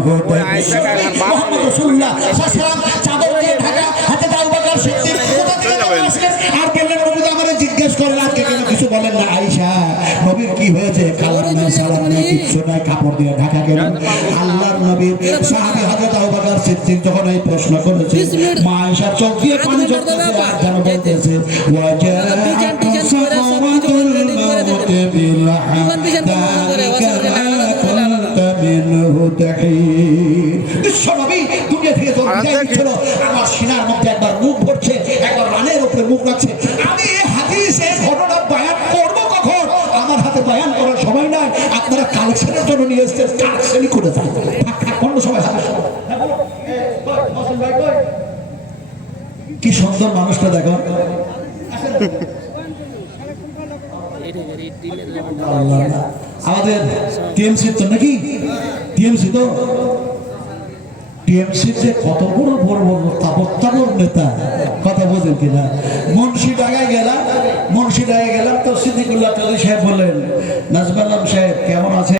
মুহাম্মদ রাসূলুল্লাহ সাল্লাল্লাহু আলাইহি ওয়াসাল্লাম চাদর দিয়ে ঢাকা, হাতে আবু বকর সিদ্দিক কোথা থেকে আসলেন? আর বললেন নবী তো আমারে জিজ্ঞেস করেন আজকে কেন কিছু বলেন না? আয়েশা, নবীর কি হয়েছে? কালাম নাই, সালাম নাই, কিচ্ছু নাই, কাপড় দিয়ে ঢাকা কেন? আল্লাহর নবীর সাহাবী হযরত আবু বকর সিদ্দিক যখন এই প্রশ্ন করেছে, মা আয়েশার চোখ দিয়ে পানি ঝরতেছে আর যেন বলতেছে ওয়াজাআতুম সামাওয়াতুল মাউতি বিল দুনিয়া থেকে আমার সিনার মধ্যে একবার মুখ ভরছে, একবার রানের উপরে মুখ রাখছে। আমি এই হাদিসের ঘটনা বয়ান করবো কখন? আমার হাতে বয়ান করার সময় নাই। আপনারা কালেকশনের জন্য নিয়ে এসছেন, কালেকশনই করে যান, অন্য সময় কি সুন্দর মানুষটা দেখো। আমাদের টিএমসি তো নাকি টিএমসি তো টিএমসি যে কত বড় বড় বড় তাবত্তাবর নেতা, কথা বোঝেন কিনা? মুন্সিডাঙ্গায় গেলাম তো সিদ্দিকুল্লাহ চৌধুরী সাহেব বললেন, নাজমুল আলম সাহেব কেমন আছে?